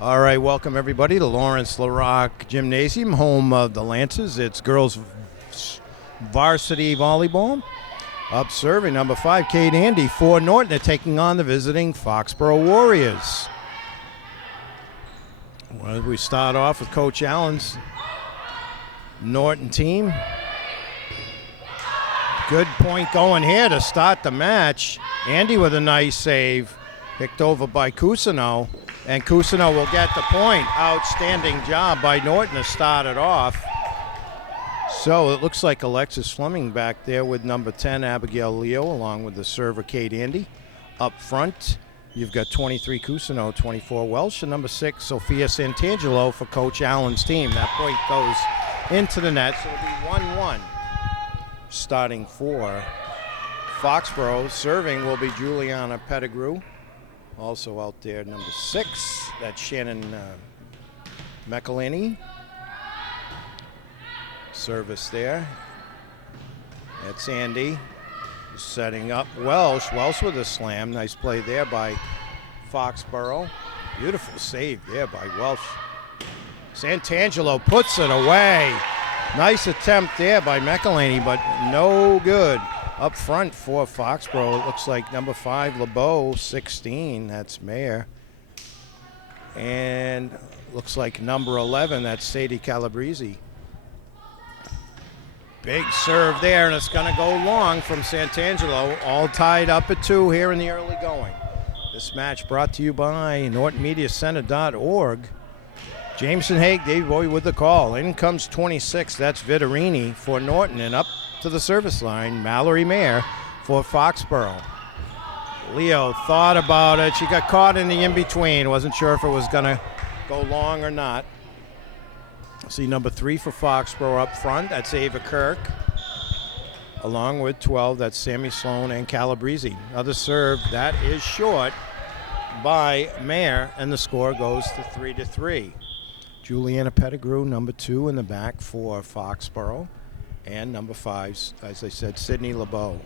All right, welcome everybody to Lawrence LaRock Gymnasium, home of the Lancers. It's girls varsity volleyball. Up serving number 5, Kate Andy for Norton. They're taking on the visiting Foxborough Warriors. Well, we start off with Coach Allen's Norton team. Good point going here to start the match. Andy with a nice save, picked over by Cousineau. And Cousineau will get the point. Outstanding job by Norton to start it off. So it looks like Alexis Fleming back there with number 10, Abigail Leo, along with the server, Kate Andy. Up front, you've got 23, Cousineau, 24, Welsh, and number 6, Sophia Santangelo for Coach Allen's team. That point goes into the net, so it'll be 1-1. Starting for Foxborough, serving will be Juliana Pettigrew. Also out there, number 6, that's Shannon McElhinney. Service there. That's Andy setting up Welsh. Welsh with a slam. Nice play there by Foxborough. Beautiful save there by Welsh. Santangelo puts it away. Nice attempt there by McElhinney, but no good. Up front for Foxborough, it looks like number 5, LeBeau, 16, that's Mayer. And looks like number 11, that's Sadie Calabrese. Big serve there, and it's going to go long from Santangelo. All tied up at 2 here in the early going. This match brought to you by NortonMediaCenter.org. Jameson Haig, Dave Bowie with the call. In comes 26, that's Viterini for Norton, and up to the service line, Mallory Mayer for Foxborough. Leo thought about it. She got caught in the in-between. Wasn't sure if it was going to go long or not. See number 3 for Foxborough up front. That's Ava Kirk. Along with 12, that's Sammy Sloan and Calabrese. Another serve, that is short by Mayer, and the score goes to 3-3. Juliana Pettigrew, number 2 in the back for Foxborough. And number 5, as I said, Sydney LeBeau.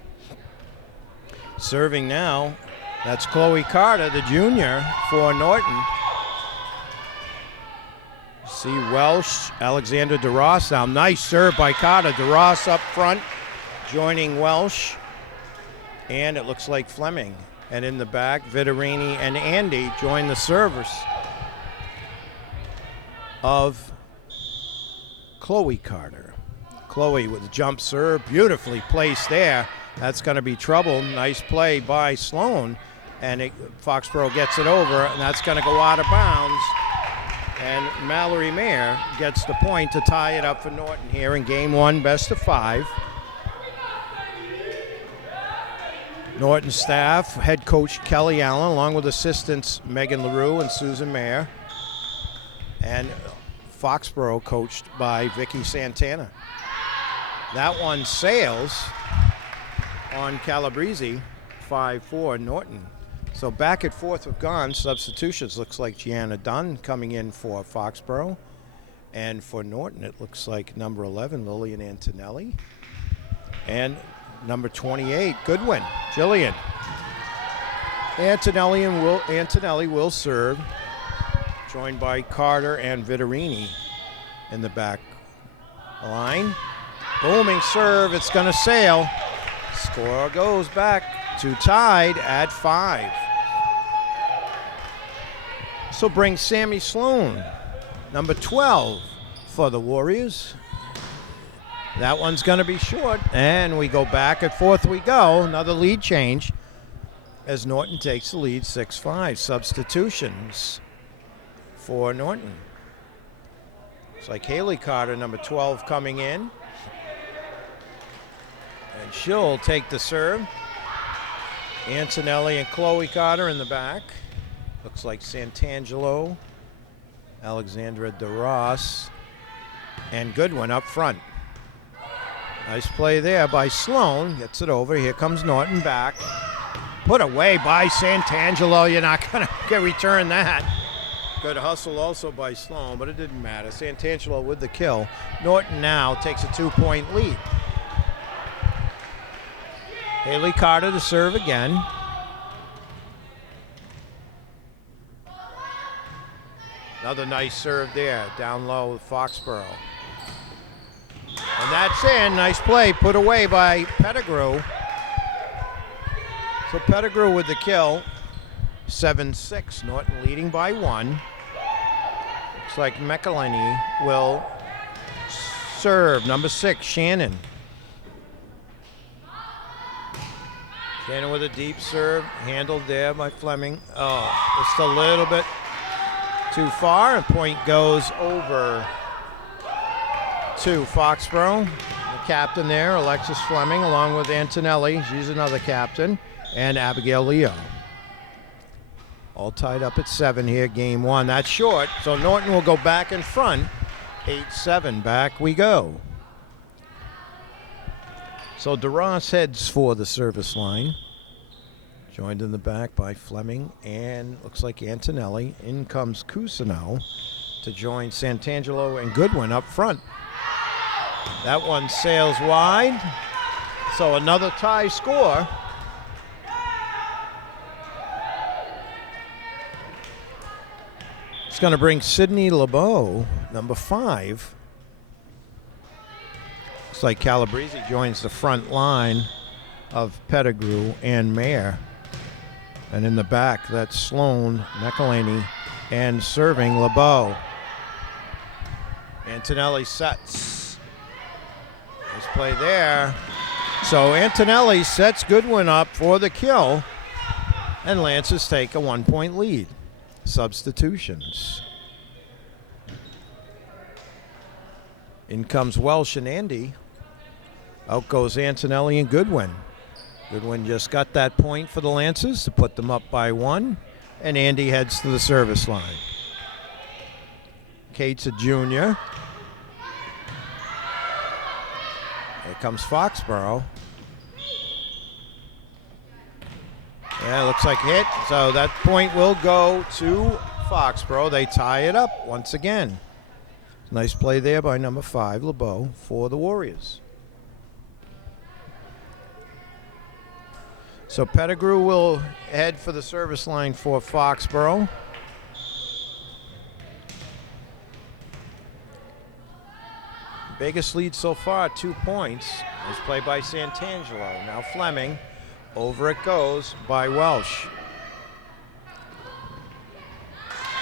Serving now, that's Chloe Carter, the junior for Norton. See Welsh, Alexander DeRoss now. Nice serve by Carter. DeRoss up front, joining Welsh. And it looks like Fleming. And in the back, Viterini and Andy join the servers of Chloe Carter. Chloe with a jump serve, beautifully placed there. That's going to be trouble. Nice play by Sloan. And Foxborough gets it over, and that's going to go out of bounds. And Mallory Mayer gets the point to tie it up for Norton here in Game 1, best of 5. Norton staff, head coach Kelly Allen, along with assistants Megan LaRue and Susan Mayer. And Foxborough coached by Vicky Santana. That one sails on Calabrese, 5-4 Norton. So back at 4th have gone. Substitutions looks like Gianna Dunn coming in for Foxborough. And for Norton, it looks like number 11, Lillian Antonelli. And number 28, Goodwin, Jillian. Antonelli will serve, joined by Carter and Viterini in the back line. Booming serve, it's going to sail. Score goes back to tied at 5. So brings Sammy Sloan, number 12 for the Warriors. That one's going to be short, and we go back at 4th we go. Another lead change as Norton takes the lead 6-5. Substitutions for Norton. It's like Haley Carter, number 12, coming in. And she'll take the serve. Antonelli and Chloe Carter in the back. Looks like Santangelo, Alexandra DeRoss, and Goodwin up front. Nice play there by Sloan. Gets it over. Here comes Norton back. Put away by Santangelo. You're not going to return that. Good hustle also by Sloan, but it didn't matter. Santangelo with the kill. Norton now takes a 2-point lead. Haley Carter to serve again. Another nice serve there, down low with Foxborough. And that's in. Nice play put away by Pettigrew. So Pettigrew with the kill. 7-6. Norton leading by 1. Looks like McElhinney will serve. Number 6, Shannon. Shannon with a deep serve. Handled there by Fleming. Oh, just a little bit too far. And point goes over to Foxborough. The captain there, Alexis Fleming, along with Antonelli. She's another captain. And Abigail Leo. All tied up at 7 here, game 1. That's short, so Norton will go back in front. 8-7, back we go. So DeRoss heads for the service line. Joined in the back by Fleming and looks like Antonelli. In comes Cousineau to join Santangelo and Goodwin up front. That one sails wide. So another tie score. It's going to bring Sydney LeBeau, number 5. Looks like Calabrese joins the front line of Pettigrew and Mayer. And in the back, that's Sloan, McElhinney, and serving LeBeau. Antonelli sets. Nice play there. So Antonelli sets Goodwin up for the kill, and Lancers take a 1-point lead. Substitutions. In comes Welsh and Andy. Out goes Antonelli and Goodwin. Goodwin just got that point for the Lancers to put them up by 1, and Andy heads to the service line. Cates a junior. Here comes Foxborough. Yeah, looks like hit, so that point will go to Foxborough. They tie it up once again. Nice play there by number 5, LeBeau, for the Warriors. So Pettigrew will head for the service line for Foxborough. Biggest lead so far, 2 points. Nice play by Santangelo. Now Fleming. Over it goes by Welsh.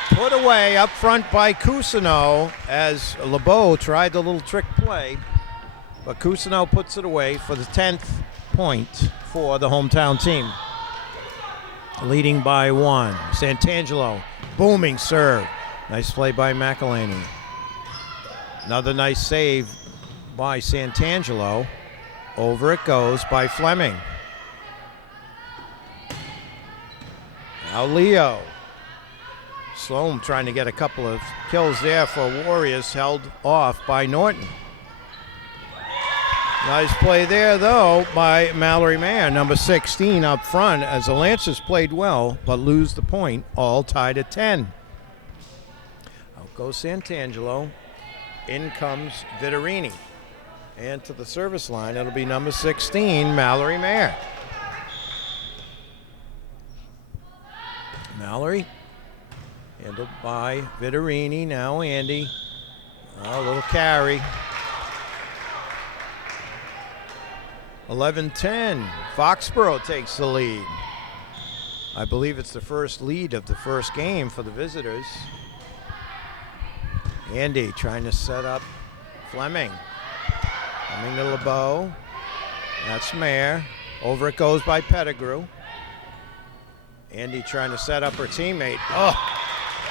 Put away up front by Cousineau as LeBeau tried the little trick play. But Cousineau puts it away for the 10th point for the hometown team. Leading by 1. Santangelo, booming serve. Nice play by McElhinney. Another nice save by Santangelo. Over it goes by Fleming. Now Leo. Sloan trying to get a couple of kills there for Warriors, held off by Norton. Nice play there, though, by Mallory Mayer, number 16 up front, as the Lancers played well, but lose the point, all tied at 10. Out goes Santangelo. In comes Vittorini. And to the service line, it'll be number 16, Mallory Mayer. Mallory, handled by Vittorini. Now Andy. A little carry. 11-10. Foxborough takes the lead. I believe it's the first lead of the first game for the visitors. Andy trying to set up Fleming. Fleming to LeBeau. That's Mayer. Over it goes by Pettigrew. Andy trying to set up her teammate. Oh,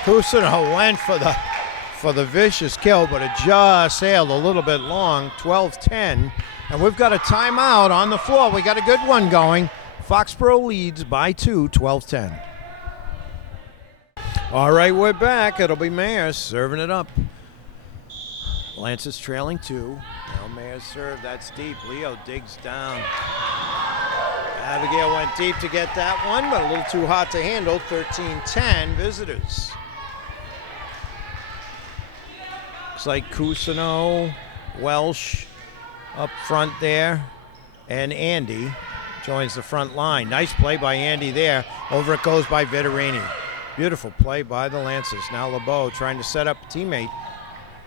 Cousineau went for the vicious kill, but it just sailed a little bit long. 12-10. And we've got a timeout on the floor. We got a good one going. Foxborough leads by 2, 12-10. All right, we're back. It'll be Mayer serving it up. Lancers trailing 2. Now Mayer's serve. That's deep. Leo digs down. Abigail went deep to get that one, but a little too hot to handle. 13-10 visitors. Looks like Cousineau, Welsh up front there, and Andy joins the front line. Nice play by Andy there. Over it goes by Vittorini. Beautiful play by the Lancers. Now LeBeau trying to set up a teammate.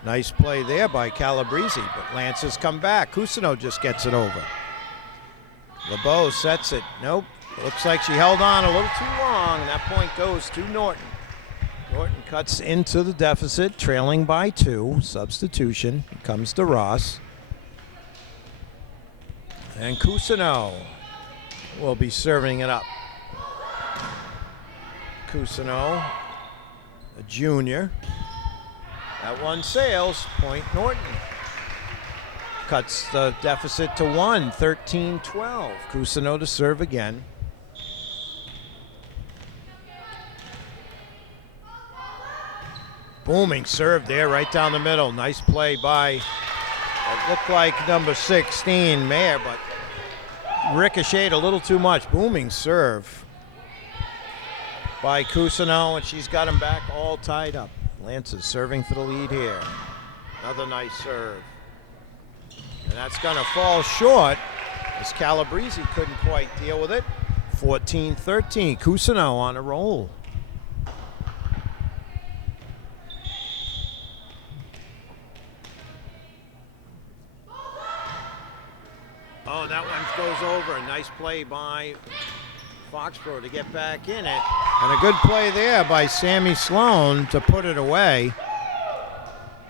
Nice play there by Calabrese, but Lancers come back. Cousineau just gets it over. LeBeau sets it. Nope. Looks like she held on a little too long. That point goes to Norton. Norton cuts into the deficit, trailing by 2. Substitution comes to Ross. And Cousineau will be serving it up. Cousineau, a junior. That one sails, point Norton. Cuts the deficit to 1, 13-12. Cousineau to serve again. Booming serve there right down the middle. Nice play by, it looked like number 16, Mayer, but ricocheted a little too much. Booming serve by Cousineau, and she's got him back all tied up. Lancers serving for the lead here. Another nice serve. And that's going to fall short as Calabrese couldn't quite deal with it. 14-13. Cousineau on a roll. Oh, that one goes over. A nice play by Foxborough to get back in it. And a good play there by Sammy Sloan to put it away.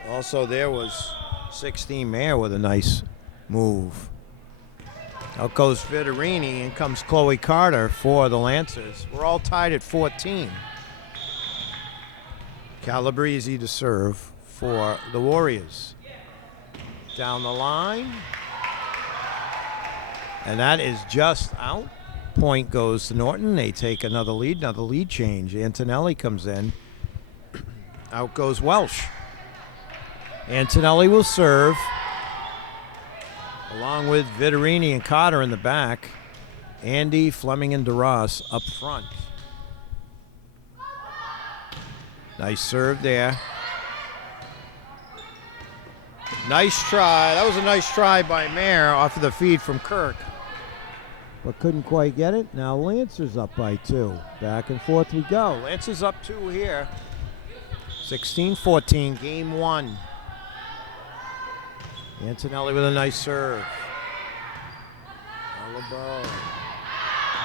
Also, there was 16 Mayer with a nice move. Out goes Vittorini, and comes Chloe Carter for the Lancers. We're all tied at 14. Calabrese to serve for the Warriors. Down the line. And that is just out. Point goes to Norton. They take another lead change. Antonelli comes in. Out goes Welsh. Antonelli will serve, along with Vittorini and Carter in the back. Andy, Fleming, and DeRoss up front. Nice serve there. Nice try. That was a nice try by Mayer off of the feed from Kirk, but couldn't quite get it. Now Lancers up by 2. Back and forth we go. Lancers up 2 here. 16-14, game 1. Antonelli with a nice serve. LeBeau.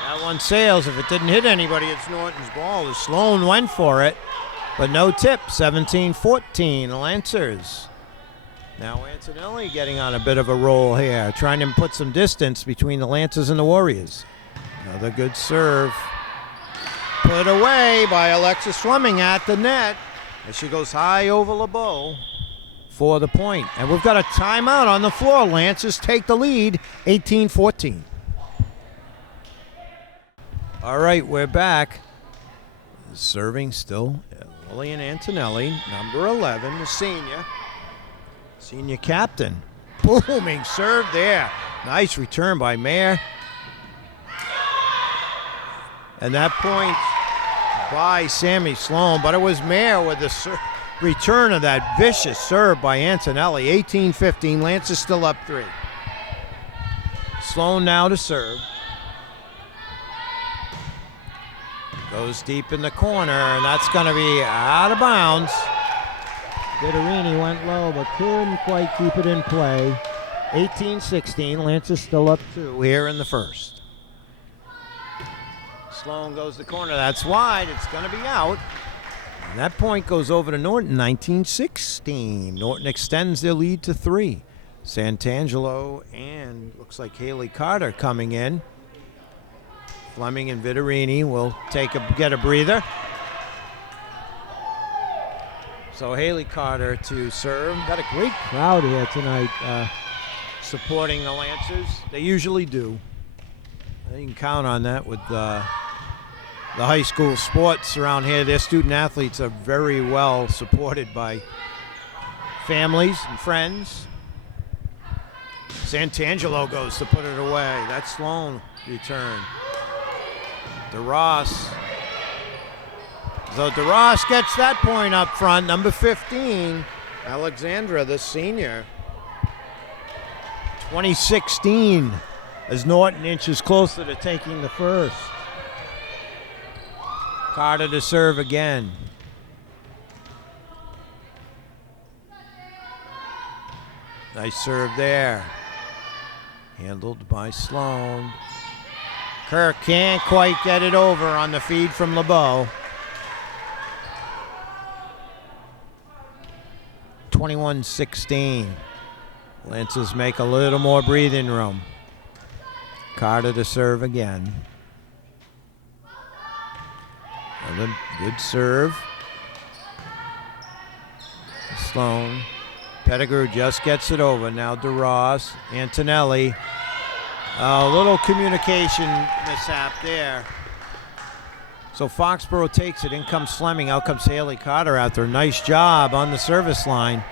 That one sails. If it didn't hit anybody, it's Norton's ball. Sloan went for it, but no tip. 17-14, Lancers. Now Antonelli getting on a bit of a roll here, trying to put some distance between the Lancers and the Warriors. Another good serve. Put away by Alexis Fleming at the net as she goes high over LeBeau for the point. And we've got a timeout on the floor. Lancers take the lead, 18-14. All right, we're back. Serving still Lillian Antonelli, number 11, the senior captain. Booming serve there. Nice return by Mayer. And that point by Sammy Sloan, but it was Mayer with the return of that vicious serve by Antonelli. 18-15, Lancers still up 3. Sloan now to serve. Goes deep in the corner, and that's going to be out of bounds. Vittorini went low, but couldn't quite keep it in play. 18-16, Lancers still up 2 here in the first. Sloan goes to the corner, that's wide, it's going to be out. And that point goes over to Norton, 19-16. Norton extends their lead to 3. Santangelo and looks like Haley Carter coming in. Fleming and Vittorini will get a breather. So Haley Carter to serve. Got a great crowd here tonight supporting the Lancers. They usually do. You can count on that with the high school sports around here. Their student athletes are very well supported by families and friends. Santangelo goes to put it away. That's Sloan return. DeRoss. So DeRoss gets that point up front. Number 15, Alexandra, the senior. 2016 as Norton inches closer to taking the first. Carter to serve again. Nice serve there. Handled by Sloan. Kirk can't quite get it over on the feed from LeBeau. 21-16. Lancers make a little more breathing room. Carter to serve again. Another good serve. Sloan. Pettigrew just gets it over. Now DeRoss. Antonelli. A little communication mishap there. So Foxborough takes it. In comes Fleming. Out comes Haley Carter after a nice job on the service line.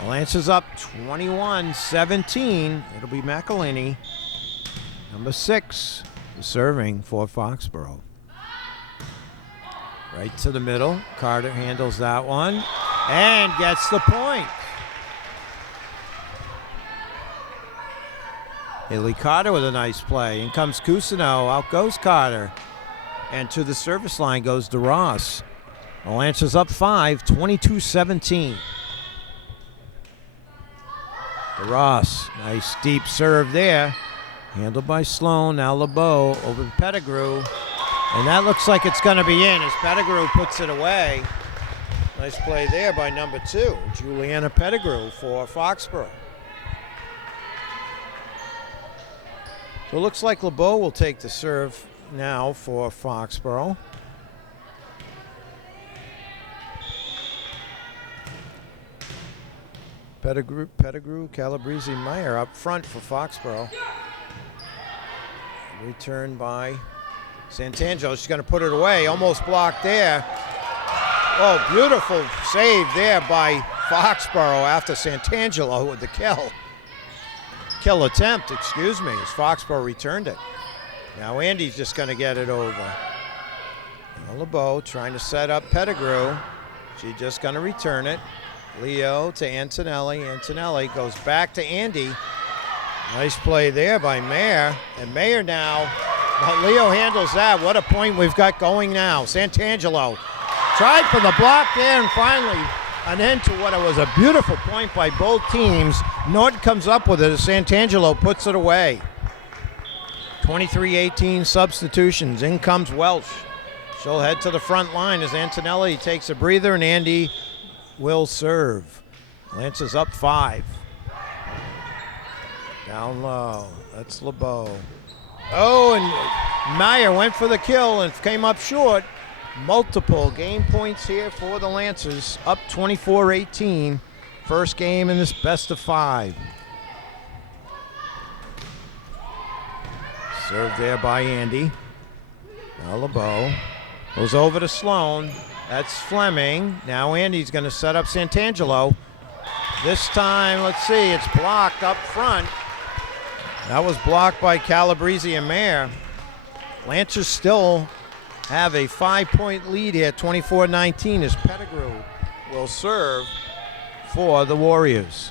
The Lancers up 21-17. It'll be McElhinney, number 6, serving for Foxborough. Right to the middle. Carter handles that one and gets the point. Haley Carter with a nice play. In comes Cousineau. Out goes Carter. And to the service line goes DeRoss. The Lancers up 5, 22-17. DeRoss, nice deep serve there. Handled by Sloan. Now LeBeau over to Pettigrew. And that looks like it's going to be in as Pettigrew puts it away. Nice play there by number 2, Juliana Pettigrew for Foxborough. So it looks like LeBeau will take the serve now for Foxborough. Pettigrew, Calabrese, Meyer up front for Foxborough. Return by Santangelo. She's going to put it away. Almost blocked there. Oh, beautiful save there by Foxborough after Santangelo with the kill attempt, excuse me, as Foxborough returned it. Now Andy's just going to get it over. Now LeBeau trying to set up Pettigrew. She's just going to return it. Leo to Antonelli. Antonelli goes back to Andy. Nice play there by Mayer. And Mayer now, but Leo handles that. What a point we've got going now. Santangelo tried for the block there, and finally an end to what was a beautiful point by both teams. Norton comes up with it as Santangelo puts it away. 23-18 substitutions. In comes Welsh. She'll head to the front line as Antonelli takes a breather, and Andy will serve. Lancers up 5. Down low. That's LeBeau. Oh, and Meyer went for the kill and came up short. Multiple game points here for the Lancers. Up 24-18. First game in this best of 5. Served there by Andy. Now LeBeau goes over to Sloan. That's Fleming. Now Andy's going to set up Santangelo. This time, let's see, it's blocked up front. That was blocked by Calabrese and Mayer. Lancers still have a 5-point lead here, 24-19, as Pettigrew will serve for the Warriors.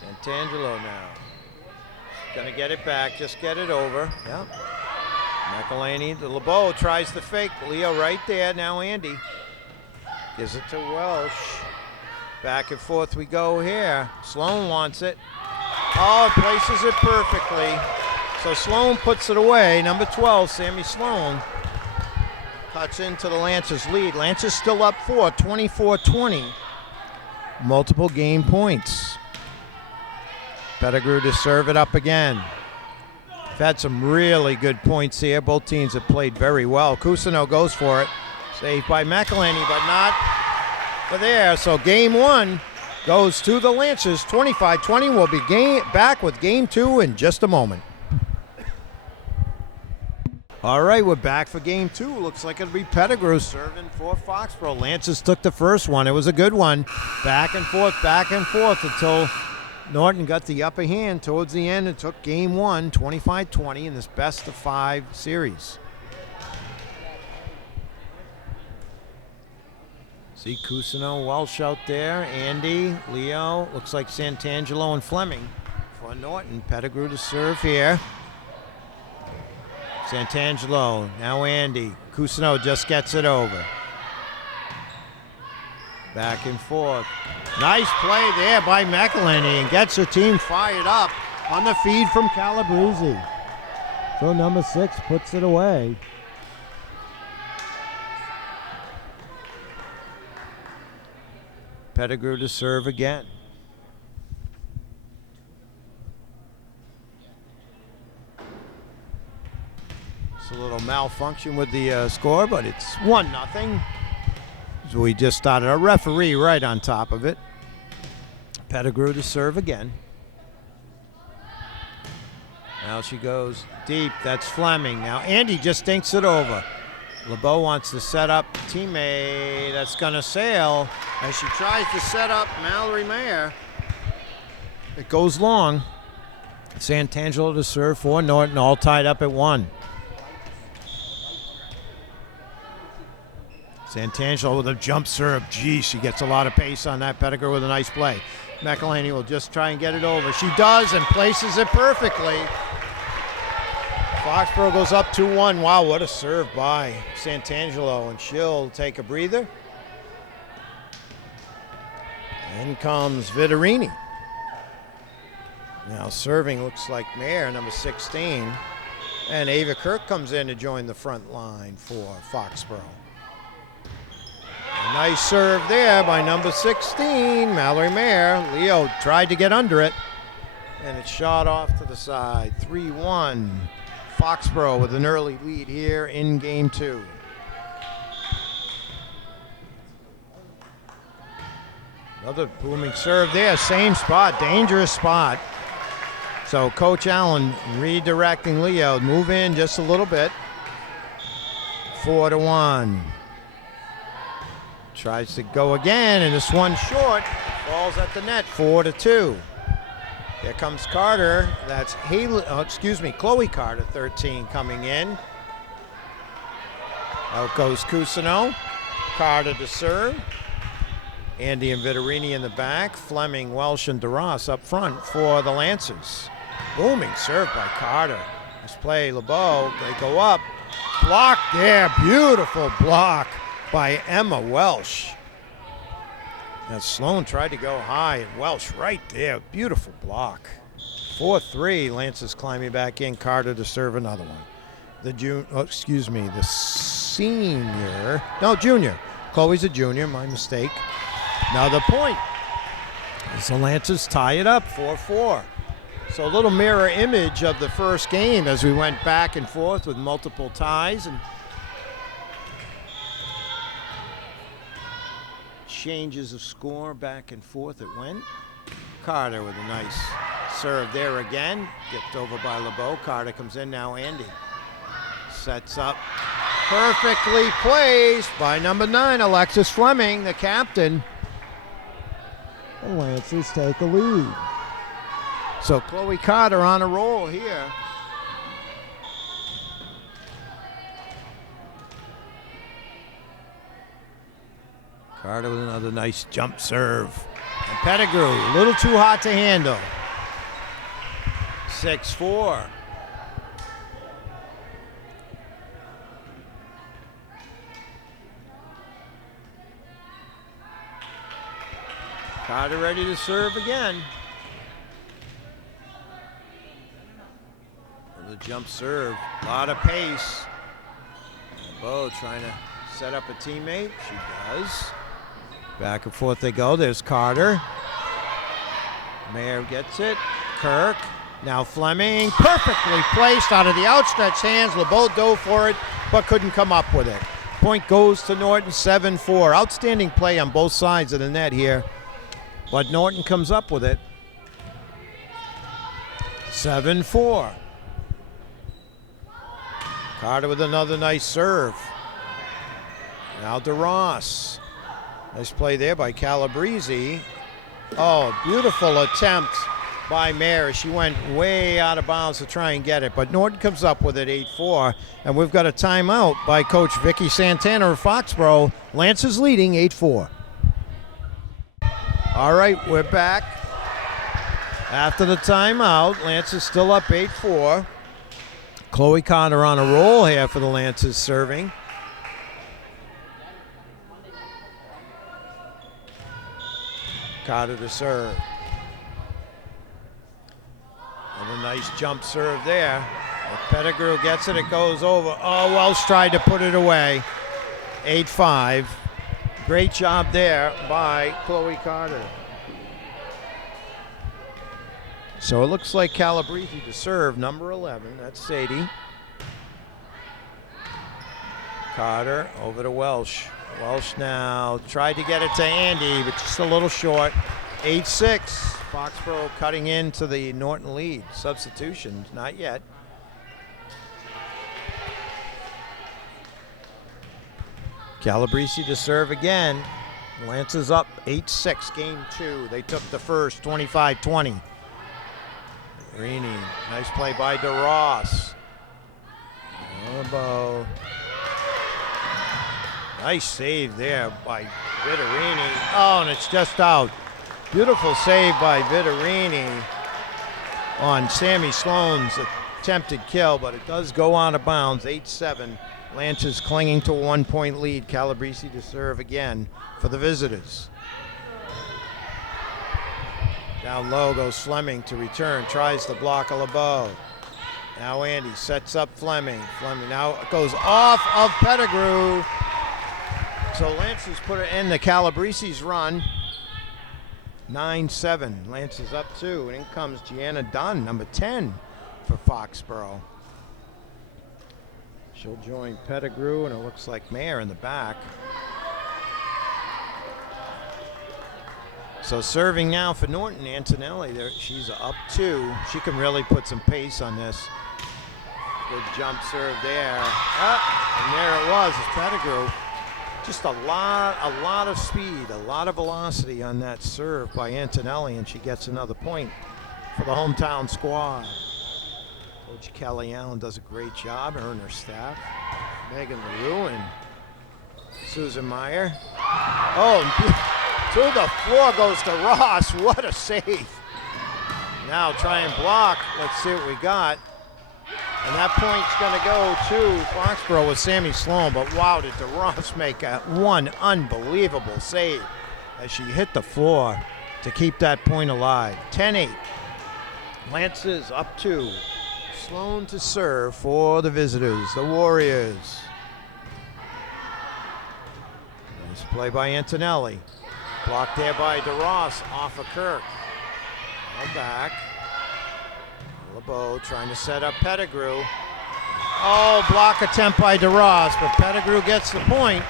Santangelo now. Gonna get it back, just get it over. Yep. McElhinney, the LeBeau tries to fake. Leo right there, now Andy. Gives it to Welsh. Back and forth we go here. Sloan wants it. Oh, it places it perfectly. So Sloan puts it away. Number 12, Sammy Sloan, cuts into the Lancers lead. Lancers still up 4, 24-20. Multiple game points. Pettigrew to serve it up again. We've had some really good points here. Both teams have played very well. Cousineau goes for it. Saved by McElhinney, but not for there. So game 1 goes to the Lancers. 25-20. We'll be back with game 2 in just a moment. All right, we're back for game 2. Looks like it'll be Pettigrew serving for Foxborough. Lancers took the first one. It was a good one. Back and forth until Norton got the upper hand towards the end and took game 1, 25-20 in this best of 5 series. See Cousineau, Welsh out there, Andy, Leo, looks like Santangelo and Fleming for Norton. Pettigrew to serve here. Santangelo, now Andy. Cousineau just gets it over. Back and forth. Nice play there by McElhenney and gets her team fired up on the feed from Calabrese. So number 6 puts it away. Pettigrew to serve again. It's a little malfunction with the score, but it's 1-0. So we just started a referee right on top of it. Pettigrew to serve again. Now she goes deep. That's Fleming. Now Andy just dinks it over. LeBeau wants to set up teammate. That's going to sail as she tries to set up Mallory Mayer. It goes long. Santangelo to serve for Norton, all tied up at 1. Santangelo with a jump serve. Gee, she gets a lot of pace on that. Pettigrew with a nice play. McElhenney will just try and get it over. She does and places it perfectly. Foxborough goes up 2-1. Wow, what a serve by Santangelo, and she'll take a breather. In comes Vittorini. Now serving looks like Mayer, number 16. And Ava Kirk comes in to join the front line for Foxborough. A nice serve there by number 16, Mallory Mayer. Leo tried to get under it, and it's shot off to the side. 3-1. Foxborough with an early lead here in game 2. Another booming serve there, same spot, dangerous spot. So Coach Allen redirecting Leo, move in just a little bit. 4-1. Tries to go again, and this one short. Falls at the net, 4-2. Here comes Carter. That's Chloe Carter, 13, coming in. Out goes Cousineau. Carter to serve. Andy and Vittorini in the back. Fleming, Welsh, and DeRoss up front for the Lancers. Booming serve by Carter. Nice play, LeBeau. They go up. Block there. Beautiful block by Emma Welsh. Now Sloan tried to go high, and Welsh right there. Beautiful block. 4-3. Lancers climbing back in. Carter to serve another one. The junior. Chloe's a junior, my mistake. Now the point. As the Lancers tie it up, 4-4. So a little mirror image of the first game as we went back and forth with multiple ties and changes of score back and forth it went. Carter with a nice serve there again. Dipped over by LeBeau. Carter comes in now. Andy sets up. Perfectly placed by number 9, Alexis Fleming, the captain. The Lancers take a lead. So Chloe Carter on a roll here. Carter with another nice jump serve. And Pettigrew, a little too hot to handle. 6-4. Carter ready to serve again. The jump serve, a lot of pace. LeBeau trying to set up a teammate. She does. Back and forth they go. There's Carter. Mayer gets it. Kirk. Now Fleming. Perfectly placed out of the outstretched hands. LeBeau dove for it, but couldn't come up with it. Point goes to Norton, 7-4. Outstanding play on both sides of the net here. But Norton comes up with it. 7-4. Carter with another nice serve. Now DeRoss. Nice play there by Calabrese. Oh, beautiful attempt by Mayer. She went way out of bounds to try and get it. But Norton comes up with it, 8-4. And we've got a timeout by Coach Vicky Santana of Foxborough. Lancers leading 8-4. All right, we're back. After the timeout, Lancers still up 8-4. Chloe Carter on a roll here for the Lancers serving. Carter to serve. And a nice jump serve there. If Pettigrew gets it, it goes over. Oh, Welsh tried to put it away. 8-5. Great job there by Chloe Carter. So it looks like Calabrese to serve, number 11. That's Sadie. Carter over to Welsh. Welsh now tried to get it to Andy, but just a little short. 8-6. Foxborough cutting into the Norton lead. Substitutions, not yet. Calabrese to serve again. Lancers up 8-6, game 2. They took the first, 25-20. Rini, nice play by DeRoss. Elbow. Nice save there by Vittorini. Oh, and it's just out. Beautiful save by Vittorini on Sammy Sloan's attempted kill, but it does go out of bounds. 8-7. Lancers clinging to a 1-point lead. Calabrese to serve again for the visitors. Down low goes Fleming to return. Tries to block a LeBeau. Now Andy sets up Fleming. Fleming now goes off of Pettigrew. So Lancers put it in the Calabrese's run. 9-7. Lancers up 2. And in comes Gianna Dunn, number 10 for Foxborough. She'll join Pettigrew, and it looks like Mayer in the back. So serving now for Norton, Antonelli. There, she's up 2. She can really put some pace on this. Good jump serve there. And there it was, it's Pettigrew. Just a lot of speed, a lot of velocity on that serve by Antonelli, and she gets another point for the hometown squad. Coach Kelly Allen does a great job, her and her staff. Megan LaRue and Susan Meyer. Oh, to the floor goes to Ross. What a save. Now try and block. Let's see what we got. And that point's going to go to Foxborough with Sammy Sloan. But wow, did DeRoss make one unbelievable save as she hit the floor to keep that point alive. 10-8. Lancers up 2. Sloan to serve for the visitors, the Warriors. Nice play by Antonelli. Blocked there by DeRoss off of Kirk. Now back. LeBeau trying to set up Pettigrew. Oh, block attempt by DeRoss, but Pettigrew gets the point.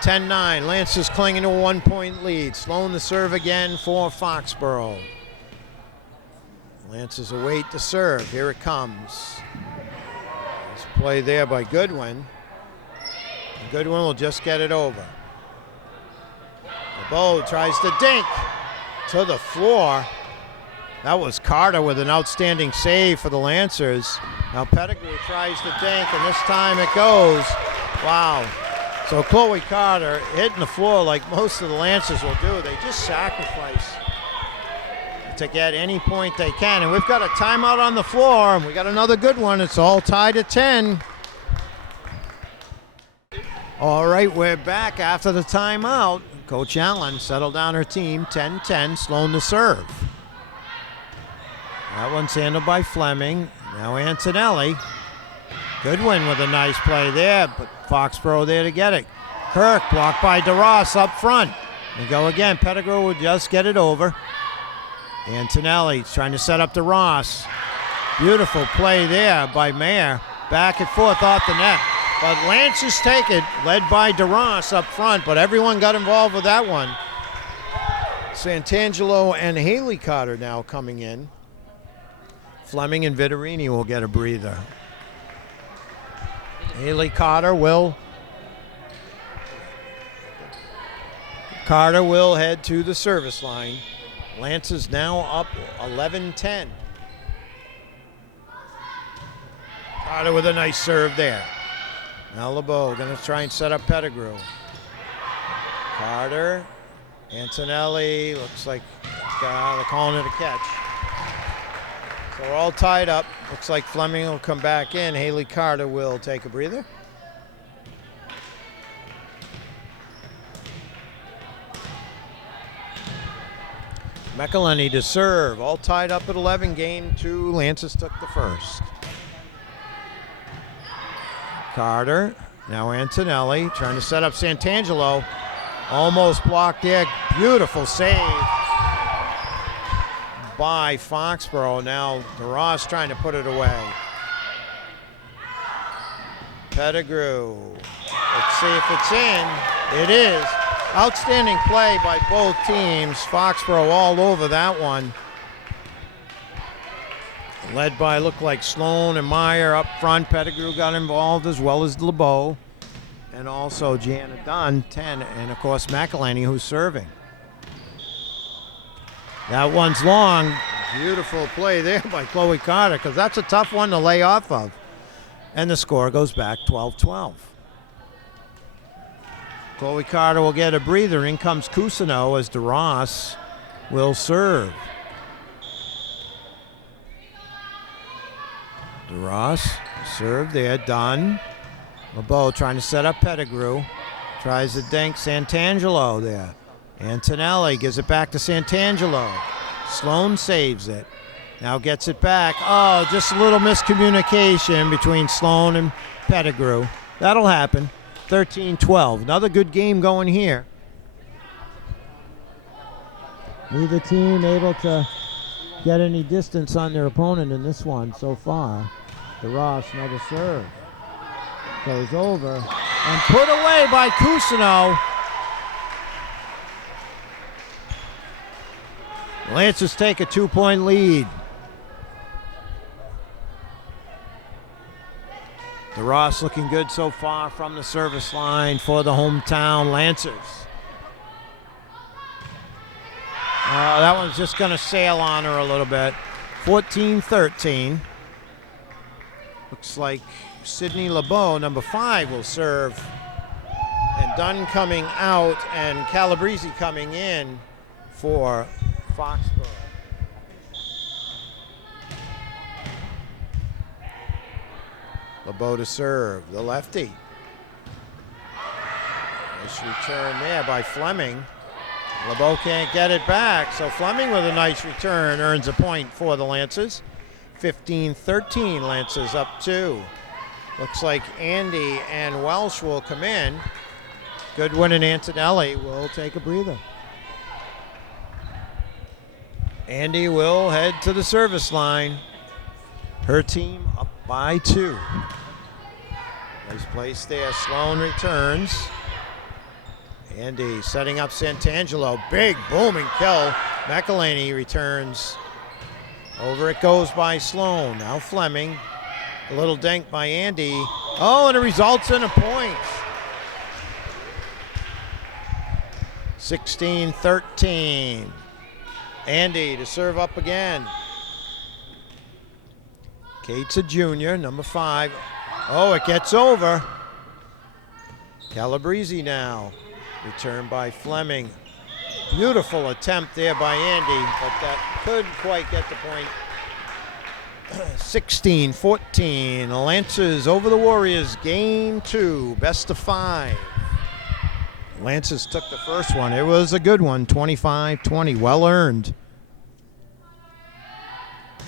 10-9. Lancers clinging to a 1-point lead. Sloan to serve again for Foxborough. Lancers await the serve. Here it comes. Nice play there by Goodwin. And Goodwin will just get it over. LeBeau tries to dink to the floor. That was Carter with an outstanding save for the Lancers. Now Pettigrew tries to dink, and this time it goes. Wow. So Chloe Carter hitting the floor like most of the Lancers will do. They just sacrifice to get any point they can. And we've got a timeout on the floor, and we got another good one. It's all tied at 10. All right, we're back after the timeout. Coach Allen settled down her team, 10-10, Sloan to serve. That one's handled by Fleming. Now Antonelli. Goodwin with a nice play there, but Foxborough there to get it. Kirk blocked by DeRoss up front. We go again. Pettigrew will just get it over. Antonelli's trying to set up DeRoss. Beautiful play there by Mayer. Back and forth off the net. But Lancers take it, led by DeRoss up front, but everyone got involved with that one. Santangelo and Haley Carter now coming in. Fleming and Vittorini will get a breather. Haley Carter will head to the service line. Lancers now up 11-10. Carter with a nice serve there. Now LeBeau going to try and set up Pettigrew. Carter, Antonelli, looks like they're calling it a catch. So we're all tied up. Looks like Fleming will come back in. Haley Carter will take a breather. McElhenney to serve. All tied up at 11. Game 2. Lancers took the first. Carter. Now Antonelli trying to set up Santangelo. Almost blocked there. Beautiful save by Foxborough. Now DeRoss trying to put it away. Pettigrew. Let's see if it's in. It is. Outstanding play by both teams. Foxborough all over that one. Led by, looked like Sloan and Meyer up front. Pettigrew got involved as well as LeBeau. And also Gianna Dunn, 10. And, of course, McElhenney, who's serving. That one's long. Beautiful play there by Chloe Carter, because that's a tough one to lay off of. And the score goes back 12-12. Chloe Carter will get a breather. In comes Cousineau as DeRoss will serve. DeRoss serve there, Dunn. LeBeau trying to set up Pettigrew. Tries to dink Santangelo there. Antonelli gives it back to Santangelo. Sloan saves it. Now gets it back. Oh, just a little miscommunication between Sloan and Pettigrew. That'll happen. 13-12. Another good game going here. Neither team able to get any distance on their opponent in this one so far. DeRoss, another serve. Goes over and put away by Cousineau. Lancers take a 2-point lead. DeRoss looking good so far from the service line for the hometown Lancers. That one's just going to sail on her a little bit. 14-13. Looks like Sydney LeBeau, number 5, will serve. And Dunn coming out and Calabrese coming in for Foxborough. LeBeau to serve, the lefty. Nice return there by Fleming. LeBeau can't get it back, so Fleming with a nice return earns a point for the Lancers. 15-13, Lancers up 2. Looks like Andy and Welsh will come in. Goodwin and Antonelli will take a breather. Andy will head to the service line. Her team up by 2. Nice place there. Sloan returns. Andy setting up Santangelo. Big booming kill. McElhenney returns. Over it goes by Sloan. Now Fleming. A little dink by Andy. Oh, and it results in a point. 16-13. Andy to serve up again. Kate's a junior, number 5. Oh, it gets over. Calabrese now. Return by Fleming. Beautiful attempt there by Andy, but that couldn't quite get the point. 16-14. The Lancers over the Warriors. Game 2, best of 5. Lancers took the first one. It was a good one, 25-20, well earned.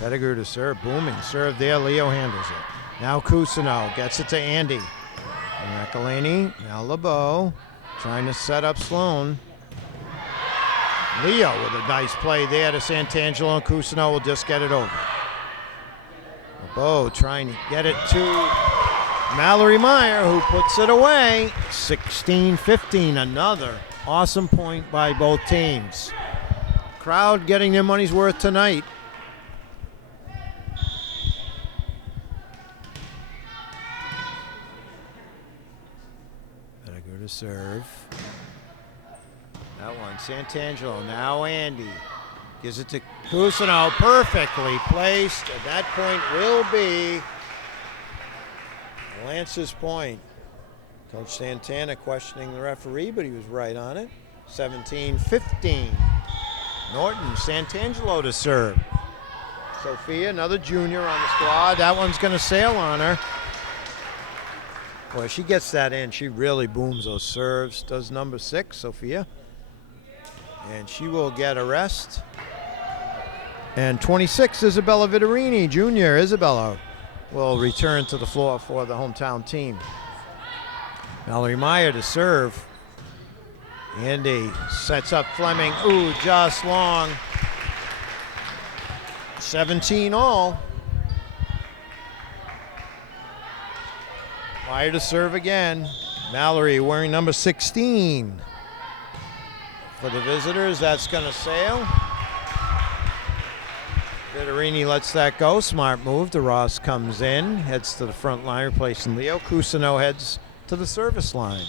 Pettigrew to serve, booming serve there. Leo handles it. Now Cousineau gets it to Andy. McElhenney, now LeBeau, trying to set up Sloan. Leo with a nice play there to Santangelo, and Cousineau will just get it over. LeBeau trying to get it to Mallory Meyer, who puts it away. 16-15, another awesome point by both teams. Crowd getting their money's worth tonight. Pettigrew to serve. That one, Santangelo, now Andy. Gives it to Cousineau, perfectly placed. And that point will be Lance's point. Coach Santana questioning the referee, but he was right on it. 17-15. Norton, Santangelo to serve. Sophia, another junior on the squad. That one's going to sail on her. Boy, she gets that in. She really booms those serves. Does number 6, Sophia. And she will get a rest. And 26, Isabella Vitorini, junior. Isabella will return to the floor for the hometown team. Mallory Meyer to serve. Andy sets up Fleming. Ooh, just long. 17 all. Meyer to serve again. Mallory wearing number 16. For the visitors, that's going to sail. Vitorini lets that go. Smart move. DeRoss comes in, heads to the front line, replacing Leo. Cousineau heads to the service line.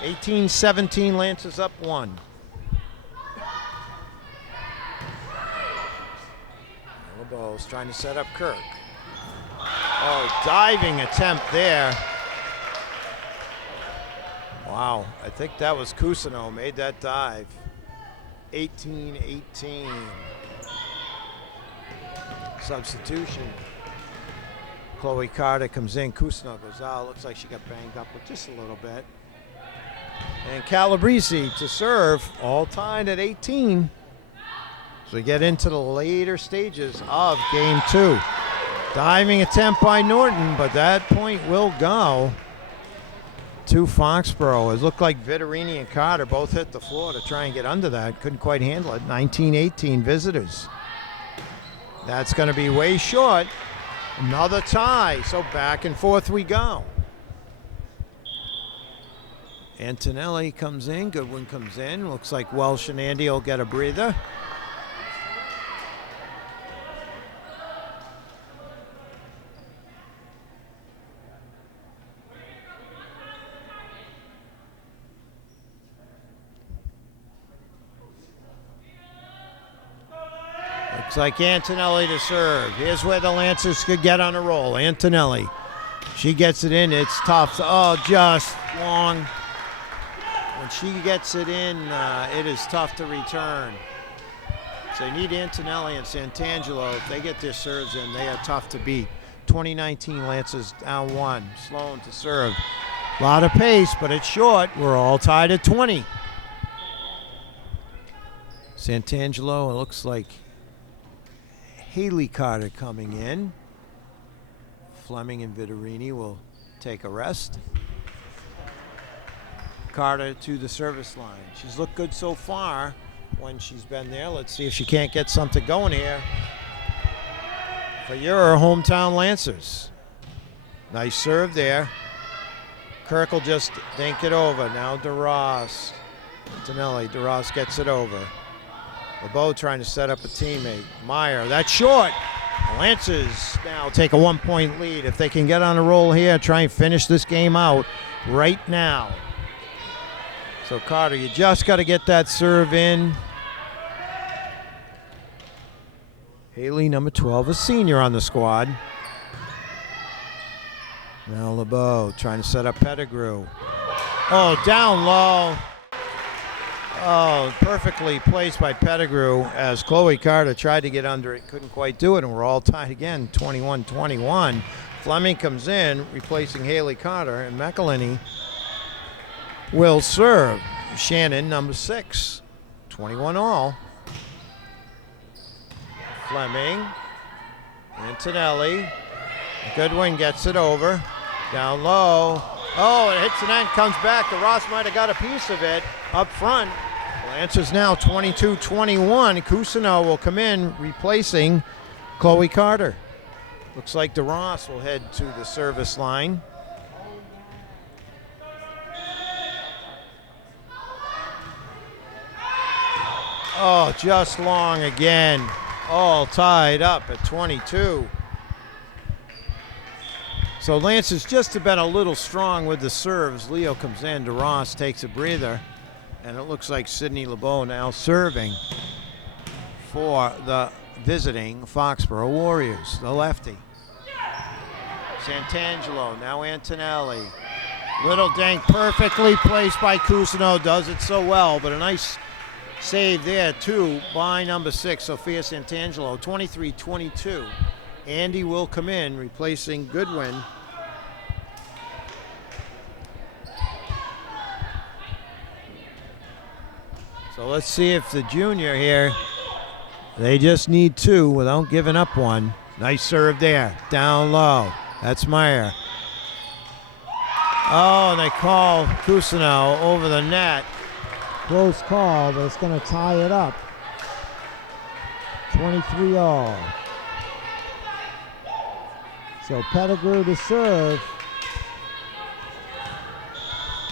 18-17, Lancers up 1. LeBeau's trying to set up Kirk. Oh, diving attempt there. Wow, I think that was Cousineau made that dive. 18-18. Substitution. Chloe Carter comes in. Cousineau goes out. Looks like she got banged up with just a little bit. And Calabrese to serve. All tied at 18. So we get into the later stages of game 2. Diving attempt by Norton, but that point will go to Foxborough. It looked like Vitorini and Carter both hit the floor to try and get under that. Couldn't quite handle it. 19-18 visitors. That's going to be way short. Another tie. So back and forth we go. Antonelli comes in. Goodwin comes in. Looks like Welsh and Andy will get a breather. Looks like Antonelli to serve. Here's where the Lancers could get on a roll. Antonelli. She gets it in. It's tough. Oh, just long. When she gets it in, it is tough to return. So they need Antonelli and Santangelo. If they get their serves in, they are tough to beat. 2019 Lancers down 1. Sloan to serve. A lot of pace, but it's short. We're all tied at 20. Santangelo, it looks like Haley Carter coming in. Fleming and Vitorini will take a rest. Carter to the service line. She's looked good so far when she's been there. Let's see if she can't get something going here for your hometown Lancers. Nice serve there. Kirk will just dink it over. Now DeRoss. Antonelli. DeRoss gets it over. LeBeau trying to set up a teammate. Meyer, that's short. The Lancers now take a 1-point lead. If they can get on a roll here, try and finish this game out right now. So Carter, you just got to get that serve in. Haley, number 12, a senior on the squad. Now LeBeau trying to set up Pettigrew. Oh, down low. Oh, perfectly placed by Pettigrew as Chloe Carter tried to get under it. Couldn't quite do it, and we're all tied again, 21-21. Fleming comes in, replacing Haley Carter, and McElhenney will serve. Shannon, number 6, 21 all. Fleming, Antonelli. Goodwin gets it over. Down low. Oh, it hits the net, comes back. DeRoss might have got a piece of it up front. Lancers now 22-21. Cousineau will come in, replacing Chloe Carter. Looks like DeRoss will head to the service line. Oh, just long again. All tied up at 22. So Lancers just have been a little strong with the serves. Leo comes in, DeRoss takes a breather, and it looks like Sydney LeBeau now serving for the visiting Foxborough Warriors, the lefty. Santangelo, now Antonelli. Little dink perfectly placed by Cousineau, does it so well, but a nice Save there, 2 by number 6, Sophia Santangelo, 23-22. Andy will come in, replacing Goodwin. So let's see if the junior here, they just need 2 without giving up one. Nice serve there, down low. That's Meyer. Oh, and they call Cousineau over the net. Close call, but it's going to tie it up. 23 all. So Pettigrew to serve.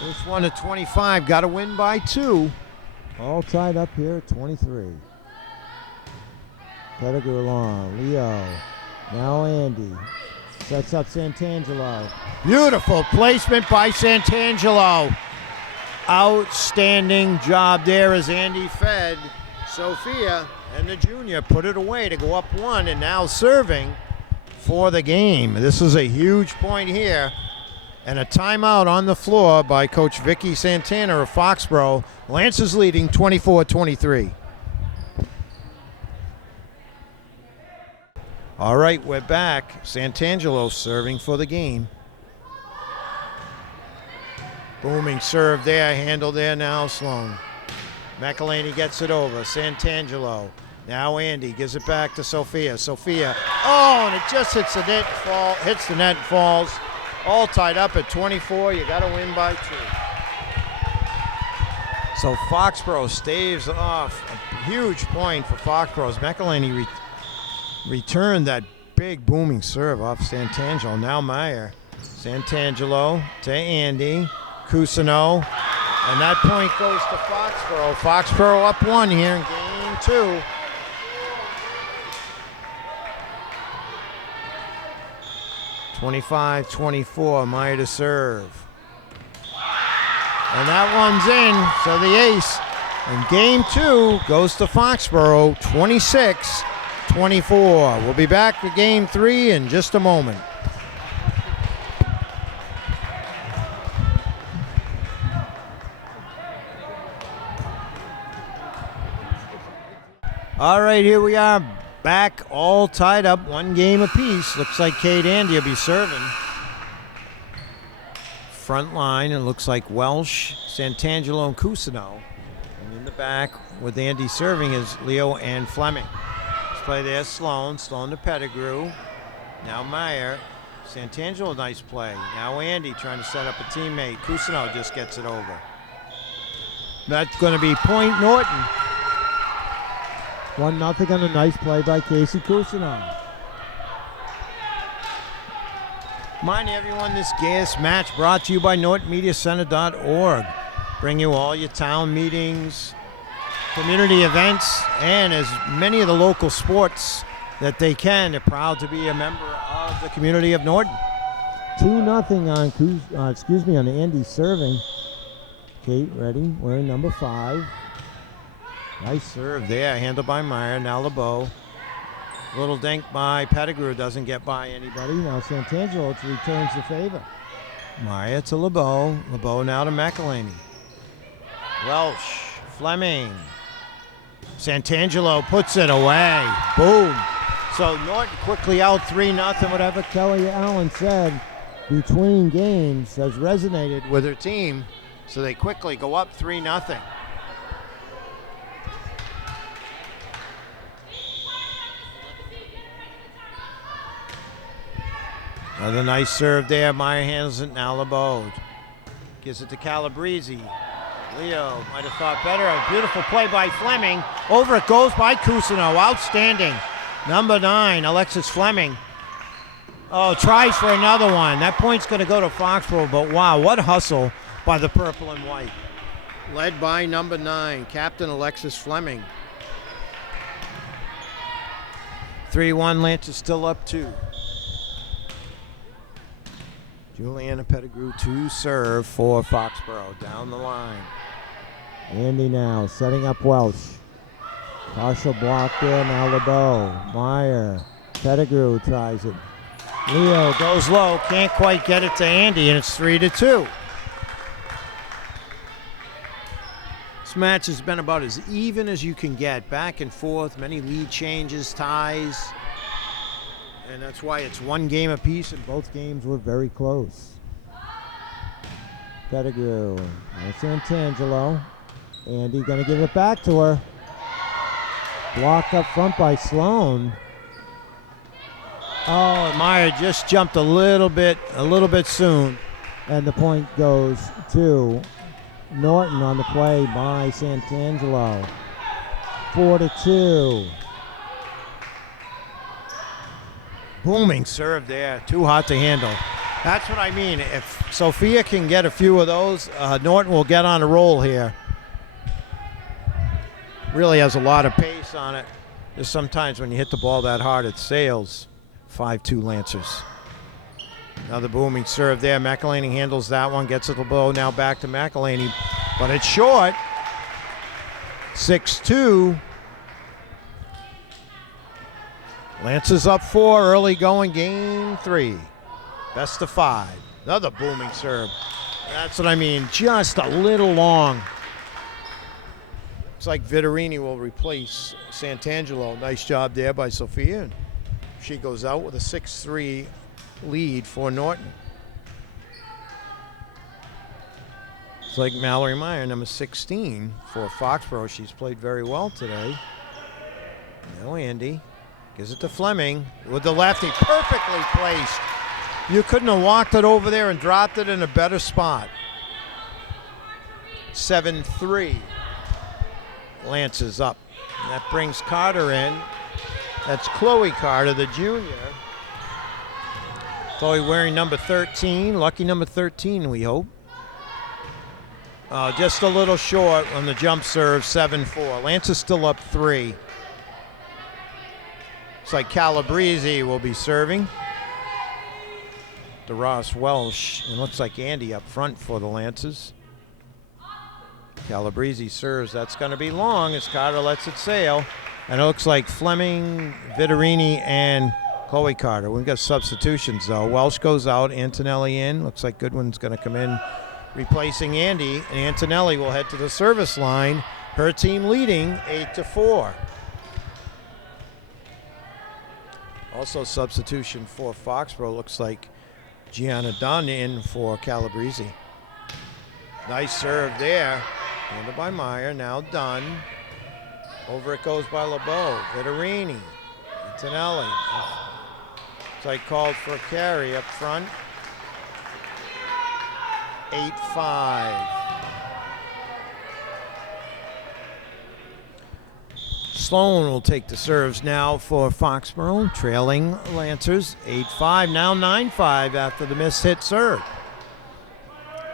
This one at 25, got to win by 2. All tied up here at 23. Pettigrew along, Leo. Now Andy. Sets up Santangelo. Beautiful placement by Santangelo. Outstanding job there as Andy fed Sophia, and the junior put it away to go up 1, and now serving for the game. This is a huge point here, and a timeout on the floor by Coach Vicky Santana of Foxborough. Lance is leading 24-23. All right, we're back. Santangelo serving for the game. Booming serve there, handle there now, Sloan. McElhaney gets it over, Santangelo. Now Andy gives it back to Sophia. Sophia, oh, and it just hits the net, hits the net and falls. All tied up at 24, you gotta win by 2. So Foxborough staves off a huge point for Foxborough. McElhaney returned that big booming serve off Santangelo. Now Meyer. Santangelo to Andy. Cousineau, and that point goes to Foxborough. Foxborough up 1 here in game 2. (25-24), Meyer to serve. And that one's in, so the ace. And game 2 goes to Foxborough, 26-24. We'll be back to game 3 in just a moment. All right, here we are back, all tied up, 1 game apiece. Looks like Kate Andy will be serving. Front line, it looks like Welsh, Santangelo, and Cousineau. And in the back with Andy serving is Leo and Fleming. Let's play there, Sloan to Pettigrew. Now Meyer. Santangelo, nice play. Now Andy trying to set up a teammate. Cousineau just gets it over. That's going to be point Norton. 1-0 on a nice play by Casey Cousineau. Remind everyone, this match brought to you by NortonMediaCenter.org. Bring you all your town meetings, community events, and as many of the local sports that they can. They're proud to be a member of the community of Norton. 2-0 on Andy serving. Kate ready, wearing number 5. Nice serve there, handled by Meyer. Now LeBeau. Little dink by Pettigrew, doesn't get by anybody. Now Santangelo returns the favor. Meyer to LeBeau. LeBeau now to McElhaney. Welsh, Fleming. Santangelo puts it away. Boom. So Norton quickly out 3-0. Whatever Kelly Allen said between games has resonated with her team. So they quickly go up 3-0. Another nice serve there. Meyer handles it. Now LeBeau gives it to Calabrese. Leo might have thought better. A beautiful play by Fleming. Over it goes by Cousineau. Outstanding. Number 9, Alexis Fleming. Oh, tries for another one. That point's going to go to Foxborough, but wow, what hustle by the purple and white. Led by number 9, Captain Alexis Fleming. 3-1, Lance is still up 2. Juliana Pettigrew to serve for Foxborough down the line. Andy now setting up Welsh. Partial block there, now LeBeau. Meyer. Pettigrew tries it. Leo goes low, can't quite get it to Andy, and it's 3-2. This match has been about as even as you can get. Back and forth, many lead changes, ties. And that's why it's one game apiece. And Both games were very close. Pettigrew. Now Santangelo. Andy going to give it back to her. Blocked up front by Sloan. Oh, Meyer just jumped a little bit soon. And the point goes to Norton on the play by Santangelo. 4-2. Booming serve there. Too hot to handle. That's what I mean. If Sophia can get a few of those, Norton will get on a roll here. Really has a lot of pace on it. There's sometimes when you hit the ball that hard, it sails. 5-2 Lancers. Another booming serve there. McElhaney handles that one, gets it to the bow. Now back to McElhaney, but it's short. 6-2. Lancers up 4, early going, game 3. Best of 5. Another booming serve. That's what I mean, just a little long. Looks like Vittorini will replace Santangelo. Nice job there by Sophia. She goes out with a 6-3 lead for Norton. It's like Mallory Meyer, number 16 for Foxborough. She's played very well today. Now Andy gives it to Fleming with the lefty, perfectly placed. You couldn't have walked it over there and dropped it in a better spot. 7-3. Lance is up. And that brings Carter in. That's Chloe Carter, the junior. Chloe wearing number 13. Lucky number 13, we hope. Just a little short on the jump serve, 7-4. Lance is still up 3. Looks like Calabrese will be serving. DeRoss Welsh, and looks like Andy up front for the Lancers. Calabrese serves. That's going to be long as Carter lets it sail. And it looks like Fleming, Vittorini, and Chloe Carter. We've got substitutions, though. Welsh goes out, Antonelli in. Looks like Goodwin's going to come in replacing Andy. And Antonelli will head to the service line. Her team leading 8-4. Also substitution for Foxborough. Looks like Gianna Dunn in for Calabrese. Nice serve there. Handled by Meyer. Now Dunn. Over it goes by LeBeau. Vittorini. Antonelli. Looks like called for a carry up front. 8-5. Sloan will take the serves now for Foxborough, trailing Lancers 8-5, now 9-5 after the missed hit serve.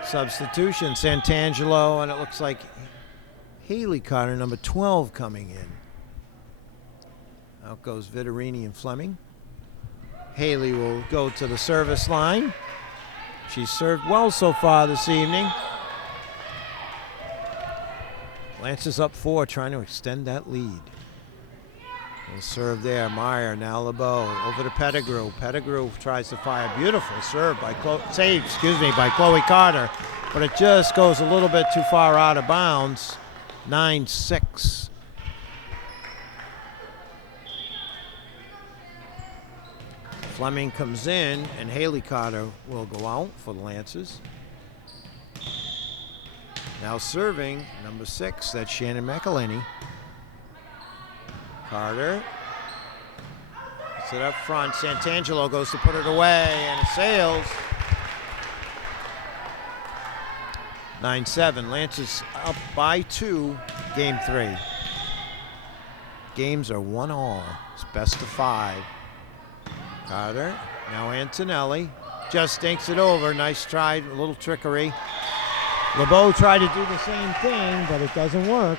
Substitution, Santangelo, and it looks like Haley Carter, number 12, coming in. Out goes Vittorini and Fleming. Haley will go to the service line. She's served well so far this evening. Lancers up 4, trying to extend that lead. We'll serve there. Meyer, now LeBeau. Over to Pettigrew. Pettigrew tries to fire. Beautiful serve by by Chloe Carter. But it just goes a little bit too far out of bounds. 9-6. Fleming comes in, and Haley Carter will go out for the Lancers. Now serving, number 6, that's Shannon McElhaney. Carter. Sit up front. Santangelo goes to put it away, and it sails. 9-7. Lancers up by 2, game 3. Games are 1-all. It's best of 5. Carter. Now Antonelli. Just dinks it over. Nice try. A little trickery. LeBeau tried to do the same thing, but it doesn't work.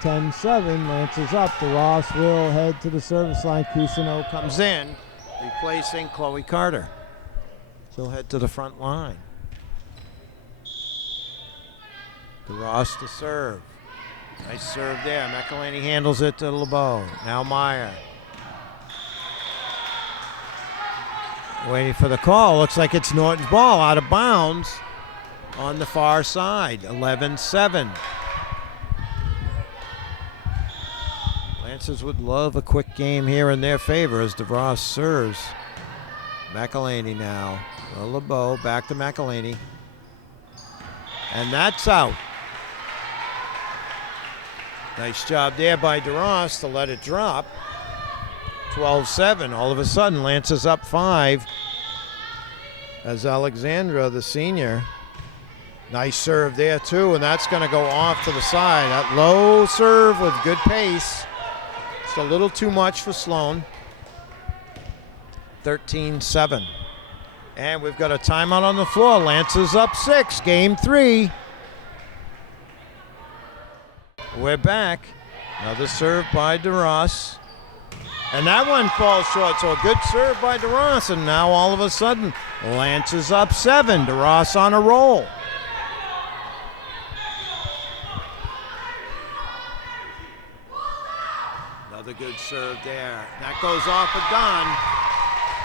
10-7, Lancers up. DeRoss will head to the service line. Cousineau comes in, replacing Chloe Carter. She'll head to the front line. DeRoss to serve. Nice serve there. McElhaney handles it to LeBeau. Now Meyer. Waiting for the call. Looks like it's Norton's ball out of bounds on the far side. 11-7. Lancers would love a quick game here in their favor as DeVos serves. McElhaney now. LeBeau back to McElhaney. And that's out. Nice job there by DeRoss to let it drop. 12-7. All of a sudden, Lancers up 5. As Alexandra, the senior. Nice serve there, too, and that's going to go off to the side. That low serve with good pace. It's a little too much for Sloan. 13-7. And we've got a timeout on the floor. Lancers up 6, game 3. We're back. Another serve by DeRoss. And that one falls short, so a good serve by DeRoss. And now all of a sudden, Lancers up 7. DeRoss on a roll. Another good serve there. That goes off of Don.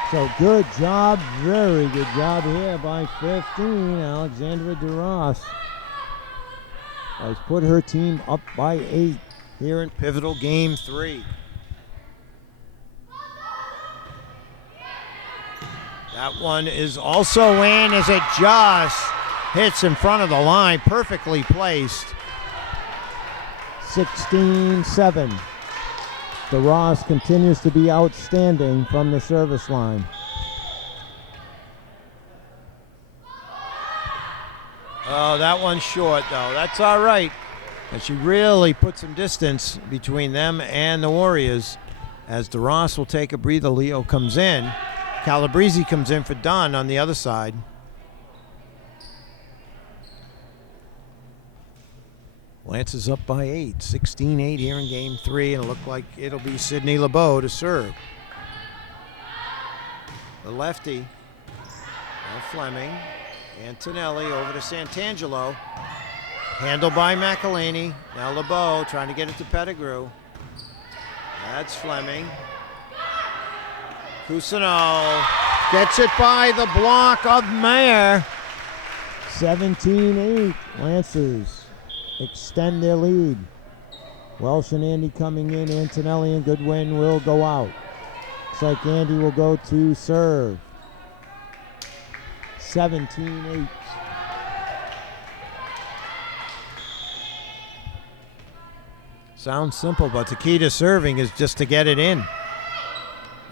So good job, very good job here by 15, Alexandra DeRoss. Has put her team up by 8 here in pivotal game 3. That one is also in as it just hits in front of the line, perfectly placed. 16-7. DeRoss continues to be outstanding from the service line. Oh, that one's short, though. That's all right. And she really put some distance between them and the Warriors. As DeRoss will take a breather, Leo comes in. Calabrese comes in for Dunn on the other side. Lance is up by 8, 16-8 here in game 3, and it looked like it'll be Sydney LeBeau to serve. The lefty, now Fleming, Antonelli over to Santangelo. Handled by McElhaney. Now LeBeau trying to get it to Pettigrew. That's Fleming. Cousineau gets it by the block of Mayer. 17-8. Lancers extend their lead. Welsh and Andy coming in. Antonelli and Goodwin will go out. Looks like Andy will go to serve. 17-8. Sounds simple, but the key to serving is just to get it in.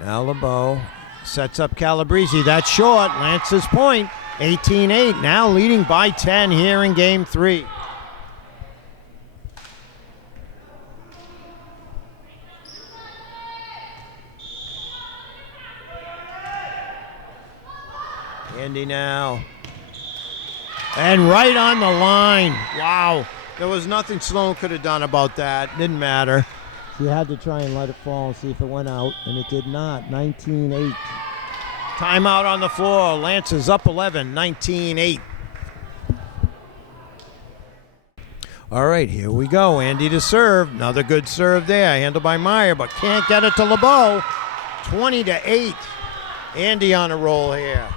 Now LeBeau sets up Calabrese. That's short. Lance's point. 18-8. Now leading by 10 here in game 3. Andy now. And right on the line. Wow. There was nothing Sloan could have done about that. Didn't matter. She had to try and let it fall and see if it went out, and it did not. 19-8. Timeout on the floor. Lance is up 11, 19-8. All right, here we go. Andy to serve. Another good serve there. Handled by Meyer, but can't get it to LeBeau. 20-8. Andy on a roll here.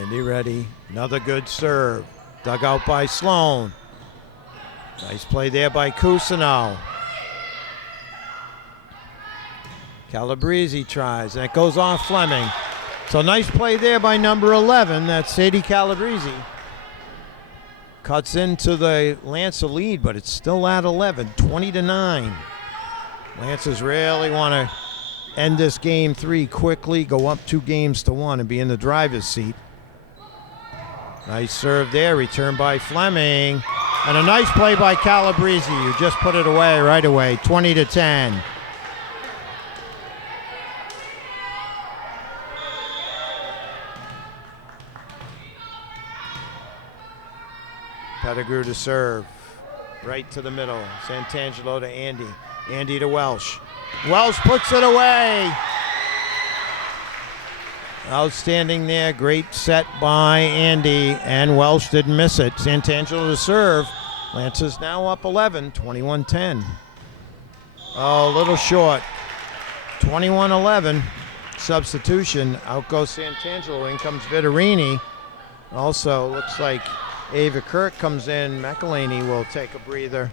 Andy ready. Another good serve. Dug out by Sloan. Nice play there by Cousineau. Calabrese tries, and it goes off Fleming. So nice play there by number 11. That's Sadie Calabrese. Cuts into the Lancer lead, but it's still at 11, 20-9. Lancers really want to end this game 3 quickly, go up 2-1 and be in the driver's seat. Nice serve there, return by Fleming. And a nice play by Calabrese, who just put it away right away, 20-10. Pettigrew to serve, right to the middle. Santangelo to Andy. Andy to Welsh. Welsh puts it away. Outstanding there. Great set by Andy, and Welsh didn't miss it. Santangelo to serve. Lancers now up 11, 21-10. Oh, a little short. 21-11. Substitution. Out goes Santangelo. In comes Vittorini. Also, looks like Ava Kirk comes in. McElhaney will take a breather.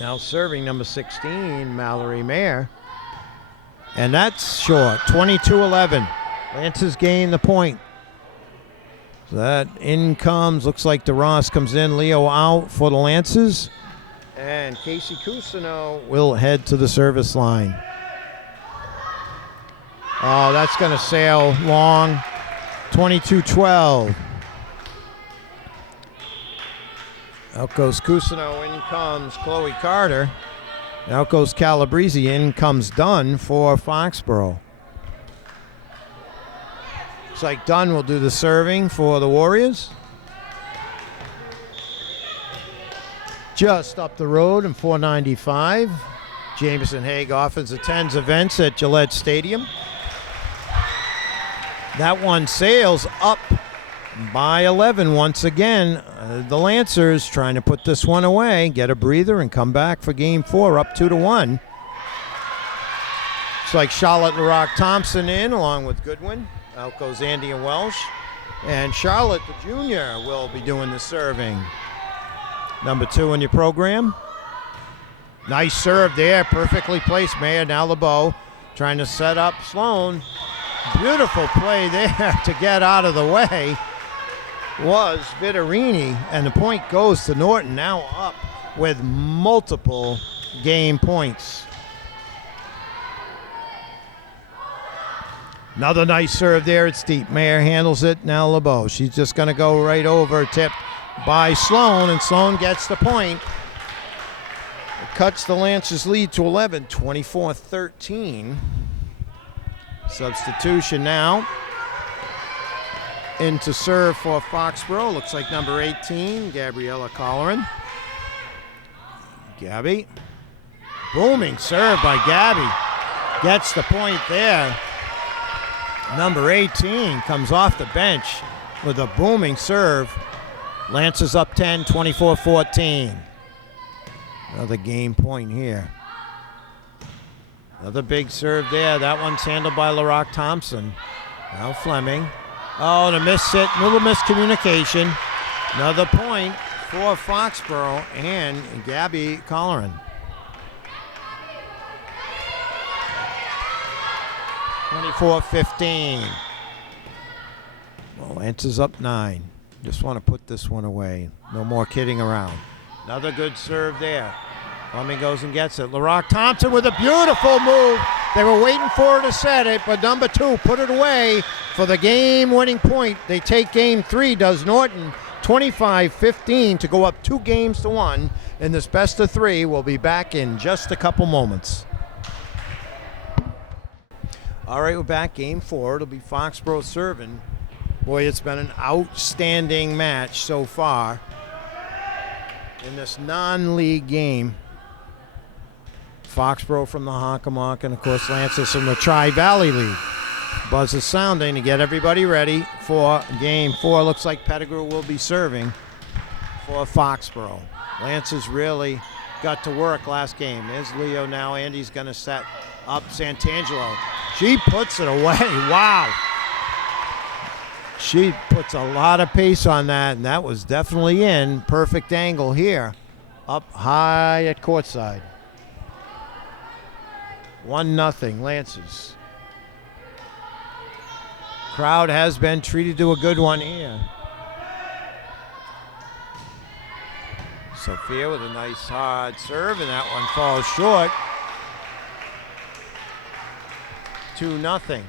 Now serving number 16, Mallory Mayer. And that's short, 22-11. Lancers gain the point. So that in comes, looks like DeRoss comes in. Leo out for the Lancers. And Casey Cousineau will head to the service line. Oh, that's going to sail long. 22-12. Out goes Cousineau, in comes Chloe Carter. Out goes Calabrese, in comes Dunn for Foxborough. Looks like Dunn will do the serving for the Warriors. Just up the road in 495. Jameson Haig often attends events at Gillette Stadium. That one sails up by 11 once again. The Lancers trying to put this one away, get a breather, and come back for game 4, up 2-1. It's like Charlotte LaRock Thompson in along with Goodwin. Out goes Andy and Welsh. And Charlotte, the junior, will be doing the serving. Number 2 in your program. Nice serve there, perfectly placed. Mayer now LeBeau trying to set up Sloan. Beautiful play there to get out of the way was Viterini, and the point goes to Norton, now up with multiple game points. Another nice serve there. It's deep. Mayer handles it. Now LeBeau. She's just going to go right over, tipped by Sloan, and Sloan gets the point. It cuts the Lancers' lead to 11, 24-13. Substitution now. In to serve for Foxborough. Looks like number 18, Gabriella Colleran. Gabby. Booming serve by Gabby. Gets the point there. Number 18 comes off the bench with a booming serve. Lancers up 10, 24-14. Another game point here. Another big serve there. That one's handled by LaRock Thompson. Now Fleming. Oh, the miss hit, little miscommunication. Another point for Foxborough and Gabby Colleran. 24-15. Well, Lancers up 9. Just want to put this one away. No more kidding around. Another good serve there. Fleming goes and gets it. LaRock Thompson with a beautiful move. They were waiting for her to set it, but number 2 put it away for the game-winning point. They take game 3, does Norton, 25-15 to go up 2-1 in this best of 3. We'll be back in just a couple moments. All right, we're back. Game 4. It'll be Foxborough serving. Boy, it's been an outstanding match so far in this non-league game. Foxborough from the Hockomock, and of course Lancers from the Tri-Valley League. Buzz is sounding to get everybody ready for game 4. Looks like Pettigrew will be serving for Foxborough. Lancers really got to work last game. There's Leo now. Andy's going to set up Santangelo. She puts it away. Wow. She puts a lot of pace on that, and that was definitely in. Perfect angle here. Up high at courtside. 1-0 Lancers. Crowd has been treated to a good one here. Sophia with a nice hard serve, and that one falls short. 2-0.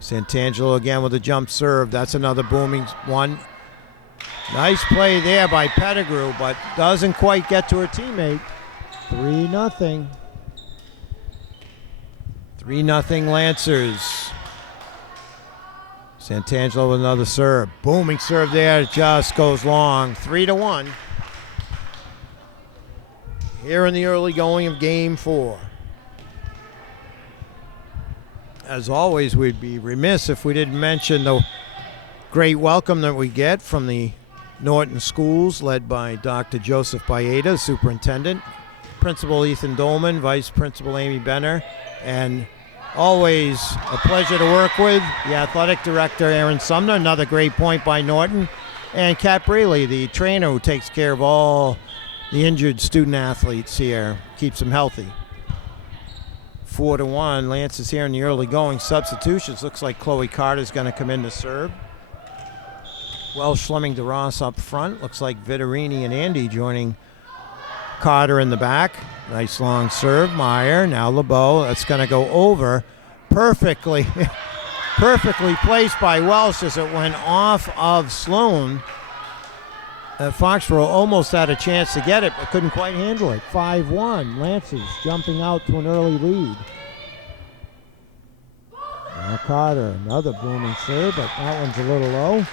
Santangelo again with a jump serve. That's another booming one. Nice play there by Pettigrew, but doesn't quite get to her teammate. 3-0. 3-0 Lancers. Santangelo with another serve. Booming serve there. It just goes long. 3-1. Here in the early going of game 4. As always, we'd be remiss if we didn't mention the great welcome that we get from the Norton schools, led by Dr. Joseph Baeta, superintendent, Principal Ethan Dolman, Vice Principal Amy Benner, and Always a pleasure to work with. The athletic director, Aaron Sumner. Another great point by Norton. And Kat Braley, the trainer who takes care of all the injured student athletes here, keeps them healthy. 4-1. Lance is here in the early going. Substitutions. Looks like Chloe Carter's going to come in to serve. Welsh, Fleming, DeRoss up front. Looks like Viterini and Andy joining Carter in the back. Nice long serve. Meyer. Now LeBeau. That's going to go over perfectly. Perfectly placed by Welsh as it went off of Sloan. Foxborough almost had a chance to get it, but couldn't quite handle it. 5-1. Lancers jumping out to an early lead. Now Carter, another booming serve, but that one's a little low.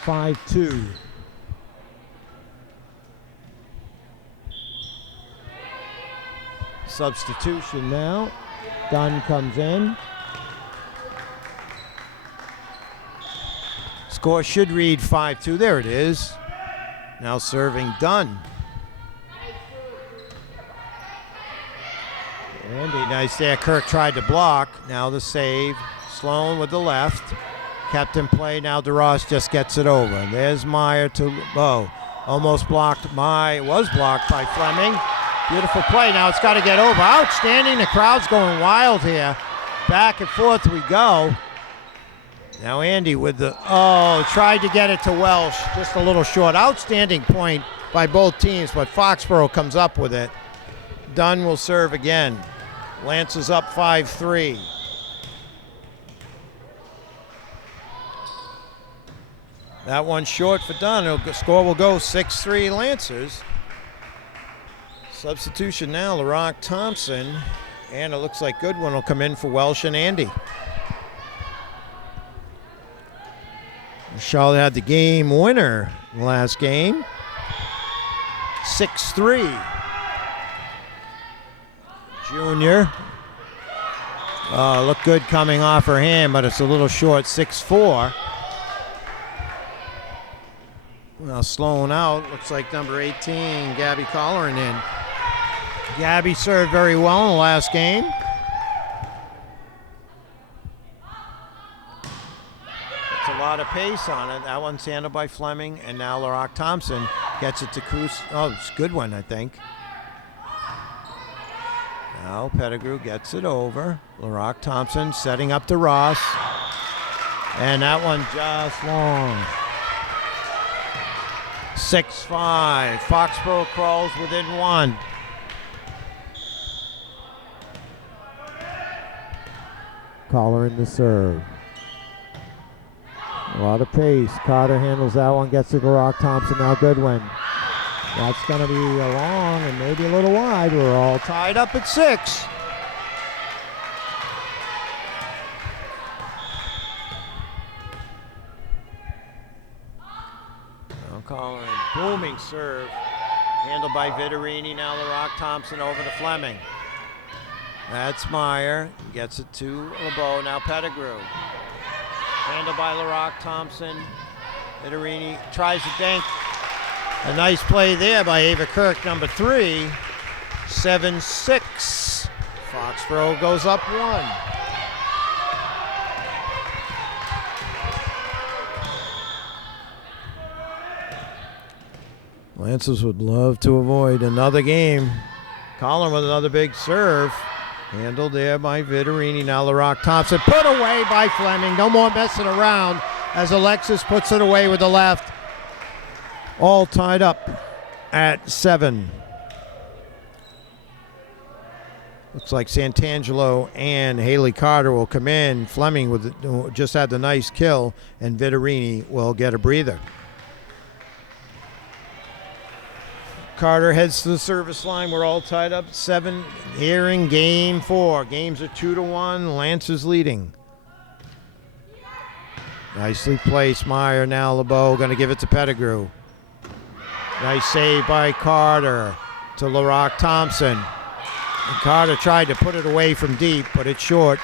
5-2. Substitution now. Dunn comes in. Score should read 5-2. There it is. Now serving Dunn. Andy, nice there. Kirk tried to block. Now the save. Sloan with the left. Kept in play. Now DeRoss just gets it over. And there's Meyer to LeBeau. Almost blocked. Was blocked by Fleming. Beautiful play. Now it's got to get over. Outstanding. The crowd's going wild here. Back and forth we go. Now Andy with the, tried to get it to Welsh. Just a little short. Outstanding point by both teams, but Foxborough comes up with it. Dunn will serve again. Lance is up 5-3. That one short for Dunn. The score will go 6-3 Lancers. Substitution now, LaRock Thompson. And it looks like Goodwin will come in for Welsh and Andy. Charlotte had the game winner last game. 6-3. Junior. Looked good coming off her hand, but it's a little short, 6-4. Well, Sloan out. Looks like number 18, Gabby Colleran in. Gabby served very well in the last game. It's a lot of pace on it. That one's handled by Fleming, and now LaRock Thompson gets it to Cruz. Oh, it's a good one, I think. Now Pettigrew gets it over. LaRock Thompson setting up to Ross. And that one just long. 6-5. Foxborough crawls within one. Collar in the serve. A lot of pace. Carter handles that one, gets it to LaRock Thompson. Now Goodwin. That's going to be a long and maybe a little wide. We're all Tied up at 6. Now Colin, booming serve. Handled by Viterini. Now LaRock Thompson over to Fleming. That's Meyer. Gets it to LeBeau. Now Pettigrew. Handled by LaRock Thompson. Viterini tries to dink. A nice play there by Ava Kirk, number 3. 7-6. Foxborough goes up 1. Lancers would love to avoid another game. Collin with another big serve. Handled there by Viterini. Now LaRock Thompson put away by Fleming. No more messing around as Alexis puts it away with the left. All tied up at 7. Looks like Santangelo and Haley Carter will come in. Fleming just had the nice kill, and Viterini will get a breather. Carter heads to the service line. We're all tied up 7 here in game 4. Games are 2-1. Lancers leading. Nicely placed. Meyer now LeBeau going to give it to Pettigrew. Nice save by Carter to LaRock Thompson. And Carter tried to put it away from deep, but it's short.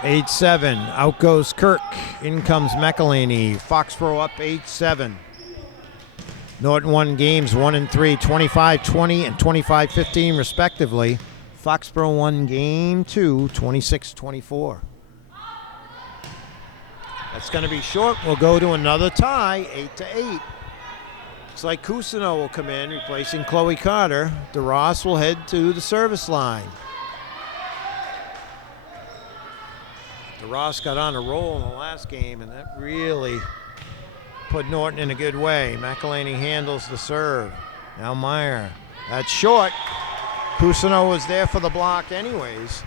8-7. Out goes Kirk. In comes McElhaney. Foxborough up 8-7. Norton won games 1 and 3, 25-20 and 25-15 respectively. Foxborough won game 2, 26-24. That's going to be short. We'll go to another tie, 8-8. Looks like Cousineau will come in, replacing Chloe Carter. DeRoss will head to the service line. DeRoss got on a roll in the last game, and that really put Norton in a good way. McElhaney handles the serve. Now Meyer. That's short. Cousineau was there for the block anyways.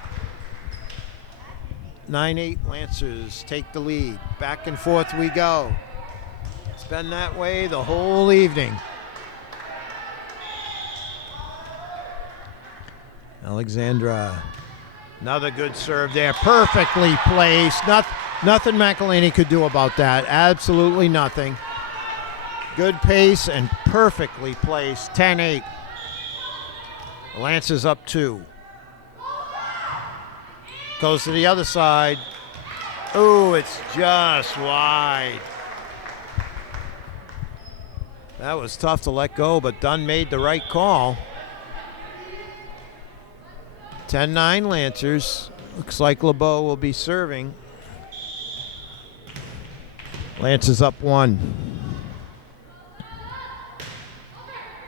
9-8 Lancers take the lead. Back and forth we go. It's been that way the whole evening. Alexandra. Another good serve there. Perfectly placed. Nothing McElhaney could do about that. Absolutely nothing. Good pace and perfectly placed. 10-8. Lancers up 2. Goes to the other side. Ooh, it's just wide. That was tough to let go, but Dunn made the right call. 10-9 Lancers. Looks like LeBeau will be serving. Lancers up 1.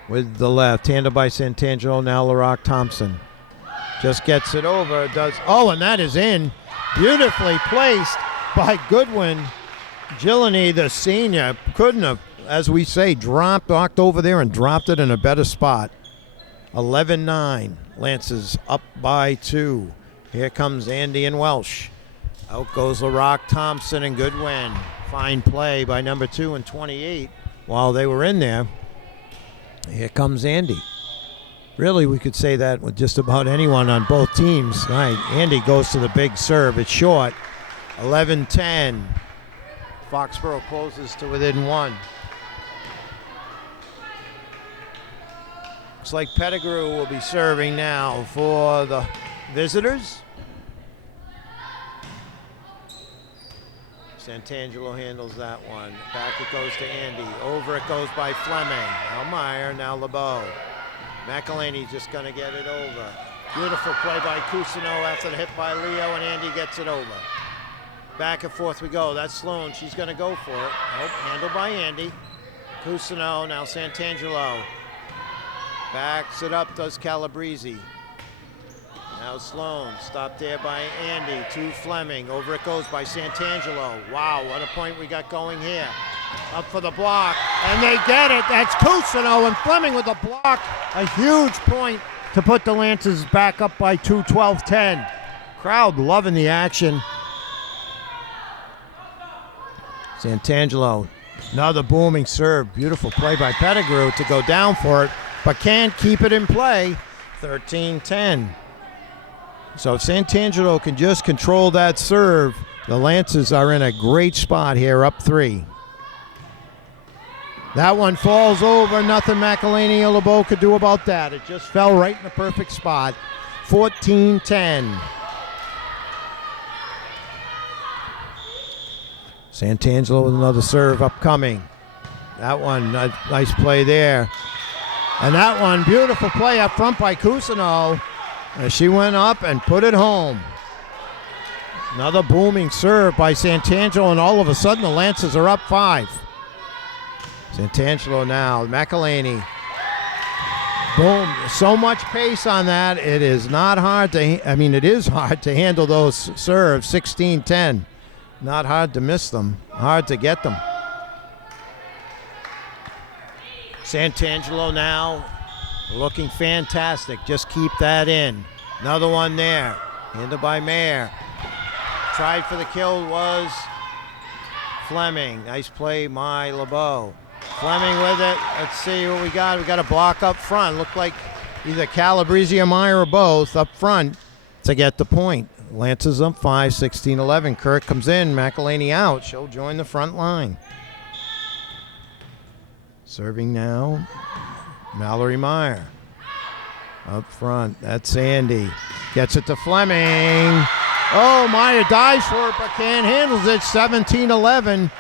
With the left, handled by Santangelo, now LaRock Thompson. Just gets it over, does, oh, and that is in. Beautifully placed by Goodwin. Gillany, the senior, couldn't have, as we say, walked over there and dropped it in a better spot. 11-9, Lancers up by 2. Here comes Andy and Welsh. Out goes LaRock Thompson and Goodwin. Fine play by number 2 and 28 while they were in there. Here comes Andy. Really, we could say that with just about anyone on both teams. All right, Andy goes to the big serve. It's short. 11-10. Foxborough closes to within 1. Looks like Pettigrew will be serving now for the visitors. Santangelo handles that one. Back it goes to Andy. Over it goes by Fleming. Now Meyer, now LeBeau. McElhaney's just going to get it over. Beautiful play by Cousineau after the hit by Leo, and Andy gets it over. Back and forth we go. That's Sloan. She's going to go for it. Nope, handled by Andy. Cousineau, now Santangelo. Backs it up, does Calabrese. Now Sloan, stopped there by Andy, to Fleming. Over it goes by Santangelo. Wow, what a point we got going here. Up for the block, and they get it. That's Cousineau, and Fleming with the block. A huge point to put the Lancers back up by 2, 12-10. Crowd loving the action. Santangelo, another booming serve. Beautiful play by Pettigrew to go down for it, but can't keep it in play. 13-10. So if Santangelo can just control that serve, the Lancers are in a great spot here, up 3. That one falls over. Nothing McElhaney or LeBeau could do about that. It just fell right in the perfect spot. 14-10. Santangelo with another serve upcoming. That one, nice play there. And that one, beautiful play up front by Cousineau. She went up and put it home. Another booming serve by Santangelo, and all of a sudden the Lancers are up 5. Santangelo now, McElhaney. Boom, so much pace on that. It is not hard to, it is hard to handle those serves. 16-10. Not hard to miss them, hard to get them. Santangelo now looking fantastic. Just keep that in. Another one there. Handled by Mayer. Tried for the kill was Fleming. Nice play by LeBeau. Fleming with it. Let's see what we got. We got a block up front. Looked like either Calabrese or Meyer or both up front to get the point. Lancers up 5, 16-11. Kirk comes in. McElhaney out. She'll join the front line. Serving now, Mallory Meyer. Up front, that's Andy. Gets it to Fleming. Oh, Meyer dives for it, but can't handle it. 17-11.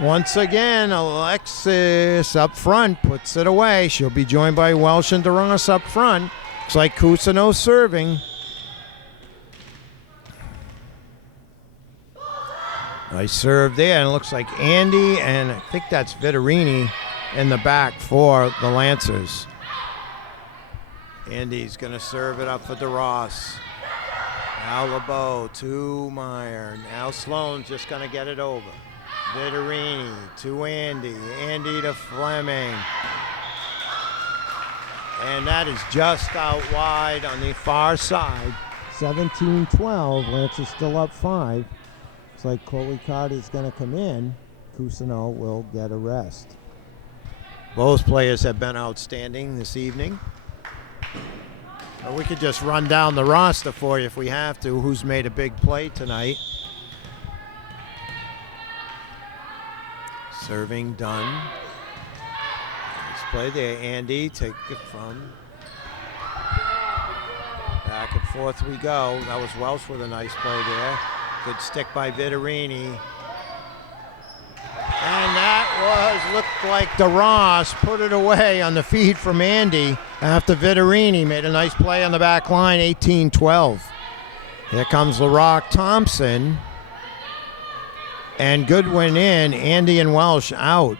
Once again, Alexis up front puts it away. She'll be joined by Welsh and DeRoss up front. Looks like Cousineau serving. Nice serve there, and it looks like Andy, and I think that's Viterini in the back for the Lancers. Andy's going to serve it up for DeRoss. Now LeBeau to Meyer. Now Sloan's just going to get it over. Viterini to Andy. Andy to Fleming. And that is just out wide on the far side. 17-12. Lancers still up 5. Looks like Chloe Carter's going to come in. Cousineau will get a rest. Both players have been outstanding this evening. Or we could just run down the roster for you if we have to. Who's made a big play tonight? Serving done. Nice play there. Andy, take it from. Back and forth we go. That was Welsh with a nice play there. Good stick by Viterini. And that looked like DeRoss put it away on the feed from Andy after Viterini made a nice play on the back line, 18-12. Here comes LaRock Thompson. And Goodwin in, Andy and Welsh out.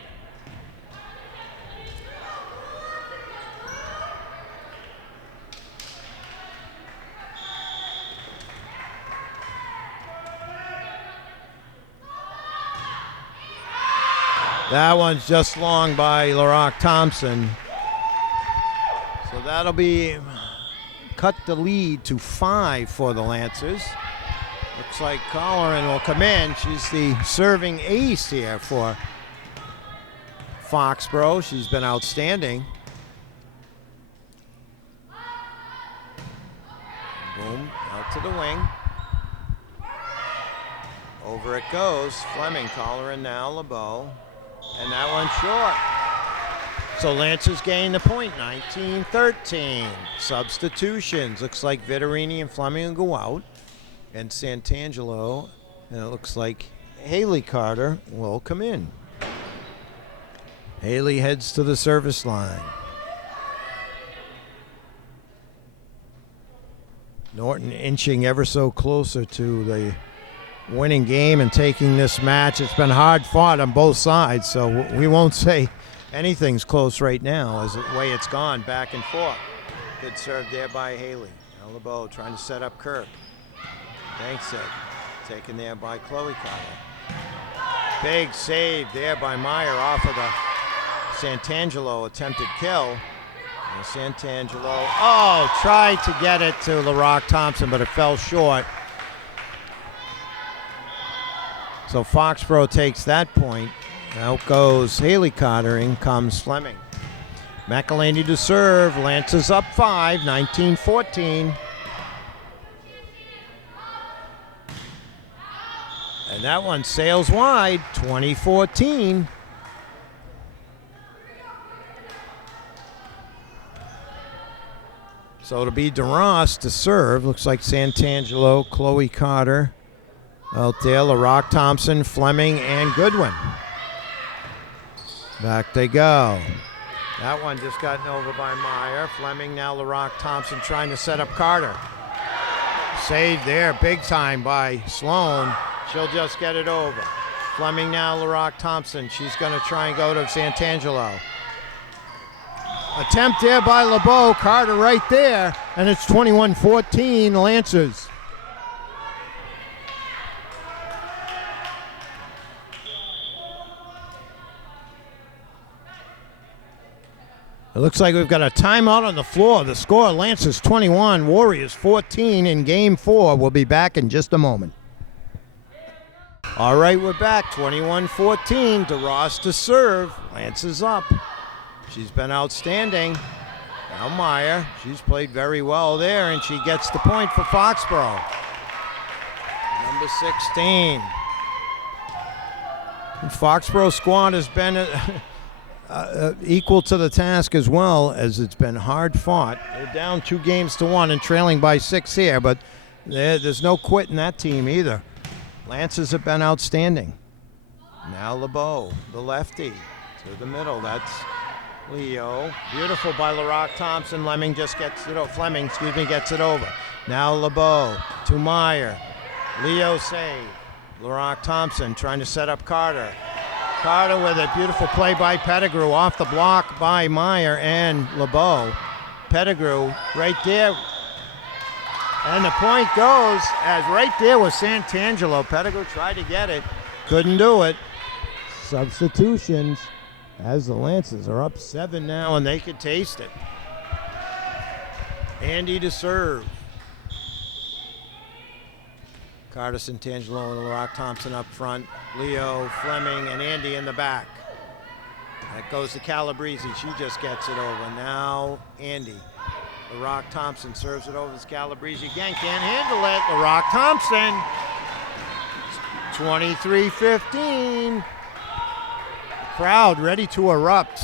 That one's just long by LaRock Thompson. So that'll be cut the lead to 5 for the Lancers. Looks like Colleran will come in. She's the serving ace here for Foxborough. She's been outstanding. Boom, out to the wing. Over it goes. Fleming, Colleran now, LeBeau. And that one's short. So Lancers gain the point, 19-13. Substitutions. Looks like Viterini and Fleming will go out. And Santangelo, and it looks like Haley Carter will come in. Haley heads to the service line. Norton inching ever so closer to the winning game and taking this match. It's been hard fought on both sides, so we won't say anything's close right now as the way it's gone back and forth. Good serve there by Haley. Now LeBeau trying to set up Kirk. Thanks it. Taken there by Chloe Carter. Big save there by Meyer off of the Santangelo attempted kill. And Santangelo, tried to get it to LaRock Thompson, but it fell short. So Foxborough takes that point. Out goes Haley Carter, in comes Fleming. McElhaney to serve. Lancers up 5, 19-14. And that one sails wide, 20-14. So it'll be DeRoss to serve. Looks like Santangelo, Chloe Carter out there, LaRock Thompson, Fleming, and Goodwin. Back they go. That one just gotten over by Meyer. Fleming, now LaRock Thompson trying to set up Carter. Saved there, big time by Sloan. She'll just get it over. Fleming now, LaRock Thompson. She's going to try and go to Santangelo. Attempt there by LeBeau. Carter right there. And it's 21-14 Lancers. It looks like we've got a timeout on the floor. The score, Lancers 21, Warriors 14 in Game 4. We'll be back in just a moment. All right, we're back. 21-14. DeRoss to serve. Lancers up. She's been outstanding. Now Meyer. She's played very well there, and she gets the point for Foxborough. Number 16. The Foxborough squad has been equal to the task as well, as it's been hard fought. They're down 2-1 and trailing by 6 here, but there's no quit in that team either. Lancers have been outstanding. Now LeBeau, the lefty, to the middle. That's Leo. Beautiful by LaRock Thompson. Fleming gets it over. Now LeBeau to Meyer. Leo save. LaRock Thompson trying to set up Carter. Carter with a beautiful play by Pettigrew. Off the block by Meyer and LeBeau. Pettigrew right there. And the point goes as right there was Santangelo. Pettigrew tried to get it. Couldn't do it. Substitutions as the Lancers are up 7 now, And they could taste it. Andy to serve. Carter, Santangelo, and LaRock Thompson up front. Leo, Fleming, and Andy in the back. That goes to Calabrese. She just gets it over. Now Andy. LaRock Thompson serves it over to Calabrese again. Can't handle it. LaRock Thompson. 23-15. Crowd ready to erupt.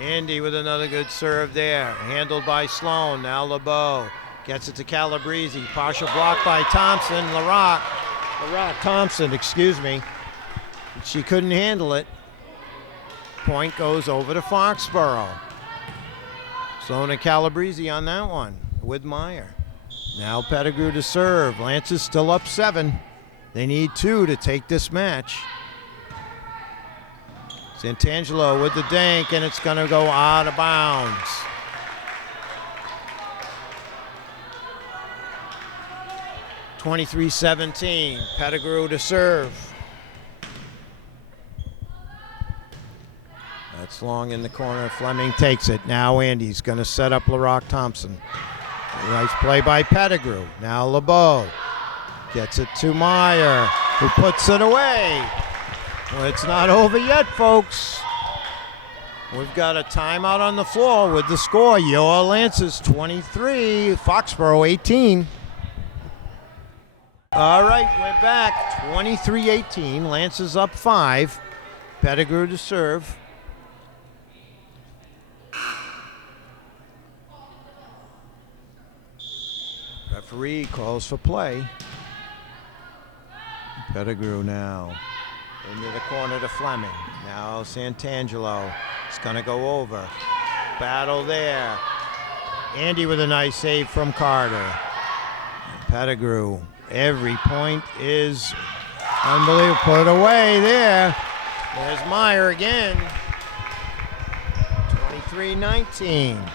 Andy with another good serve there. Handled by Sloan. Now LeBeau gets it to Calabrese. Partial block by Thompson. LaRock Thompson, She couldn't handle it. Point goes over to Foxborough. Sloan and Calabrese on that one with Meyer. Now Pettigrew to serve. Lancers still up 7. They need 2 to take this match. Santangelo with the dink, and it's going to go out of bounds. (23-17). Pettigrew to serve. That's long in the corner. Fleming takes it. Now Andy's going to set up LaRock Thompson. Nice play by Pettigrew. Now LeBeau gets it to Meyer, who puts it away. Well, it's not over yet, folks. We've got a timeout on the floor with the score. Your Lancers 23, Foxborough 18. All right, we're back. 23-18. Lancers up 5. Pettigrew to serve. Referee calls for play. Pettigrew now into the corner to Fleming. Now Santangelo is going to go over. Battle there. Andy with a nice save from Carter. And Pettigrew. Every point is unbelievable. Put it away there. There's Meyer again. 23-19.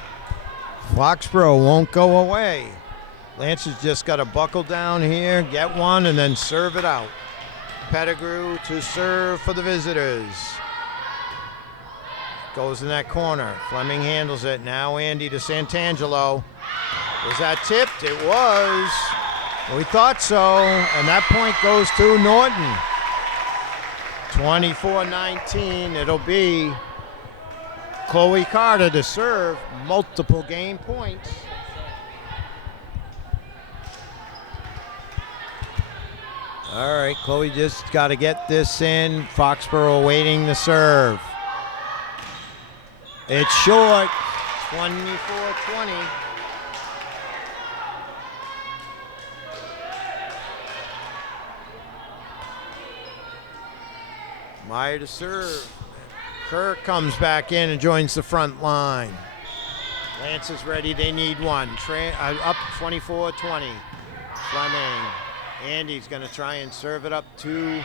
Foxborough won't go away. Lancers just got to buckle down here, get one, and then serve it out. Pettigrew to serve for the visitors. Goes in that corner. Fleming handles it. Now Andy to Santangelo. Was that tipped? It was. We thought so. And that point goes to Norton. 24-19. It'll be Chloe Carter to serve. Multiple game points. All right, Chloe just got to get this in. Foxborough awaiting the serve. It's short, 24-20. Meyer to serve. Kirk comes back in and joins the front line. Lance is ready, they need one. Up 24-20. Fleming. Andy's going to try and serve it up to...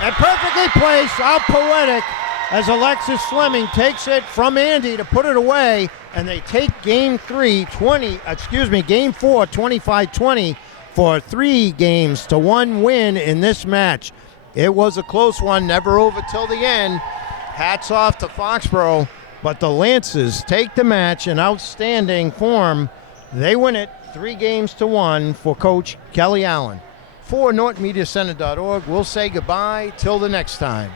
And perfectly placed, how poetic, as Alexis Fleming takes it from Andy to put it away, and they take game 4, 25-20 for 3 games to 1 win in this match. It was a close one, never over till the end. Hats off to Foxborough, but the Lancers take the match in outstanding form. They win it 3-1 for Coach Kelly Allen. For NortonMediaCenter.org, we'll say goodbye till the next time.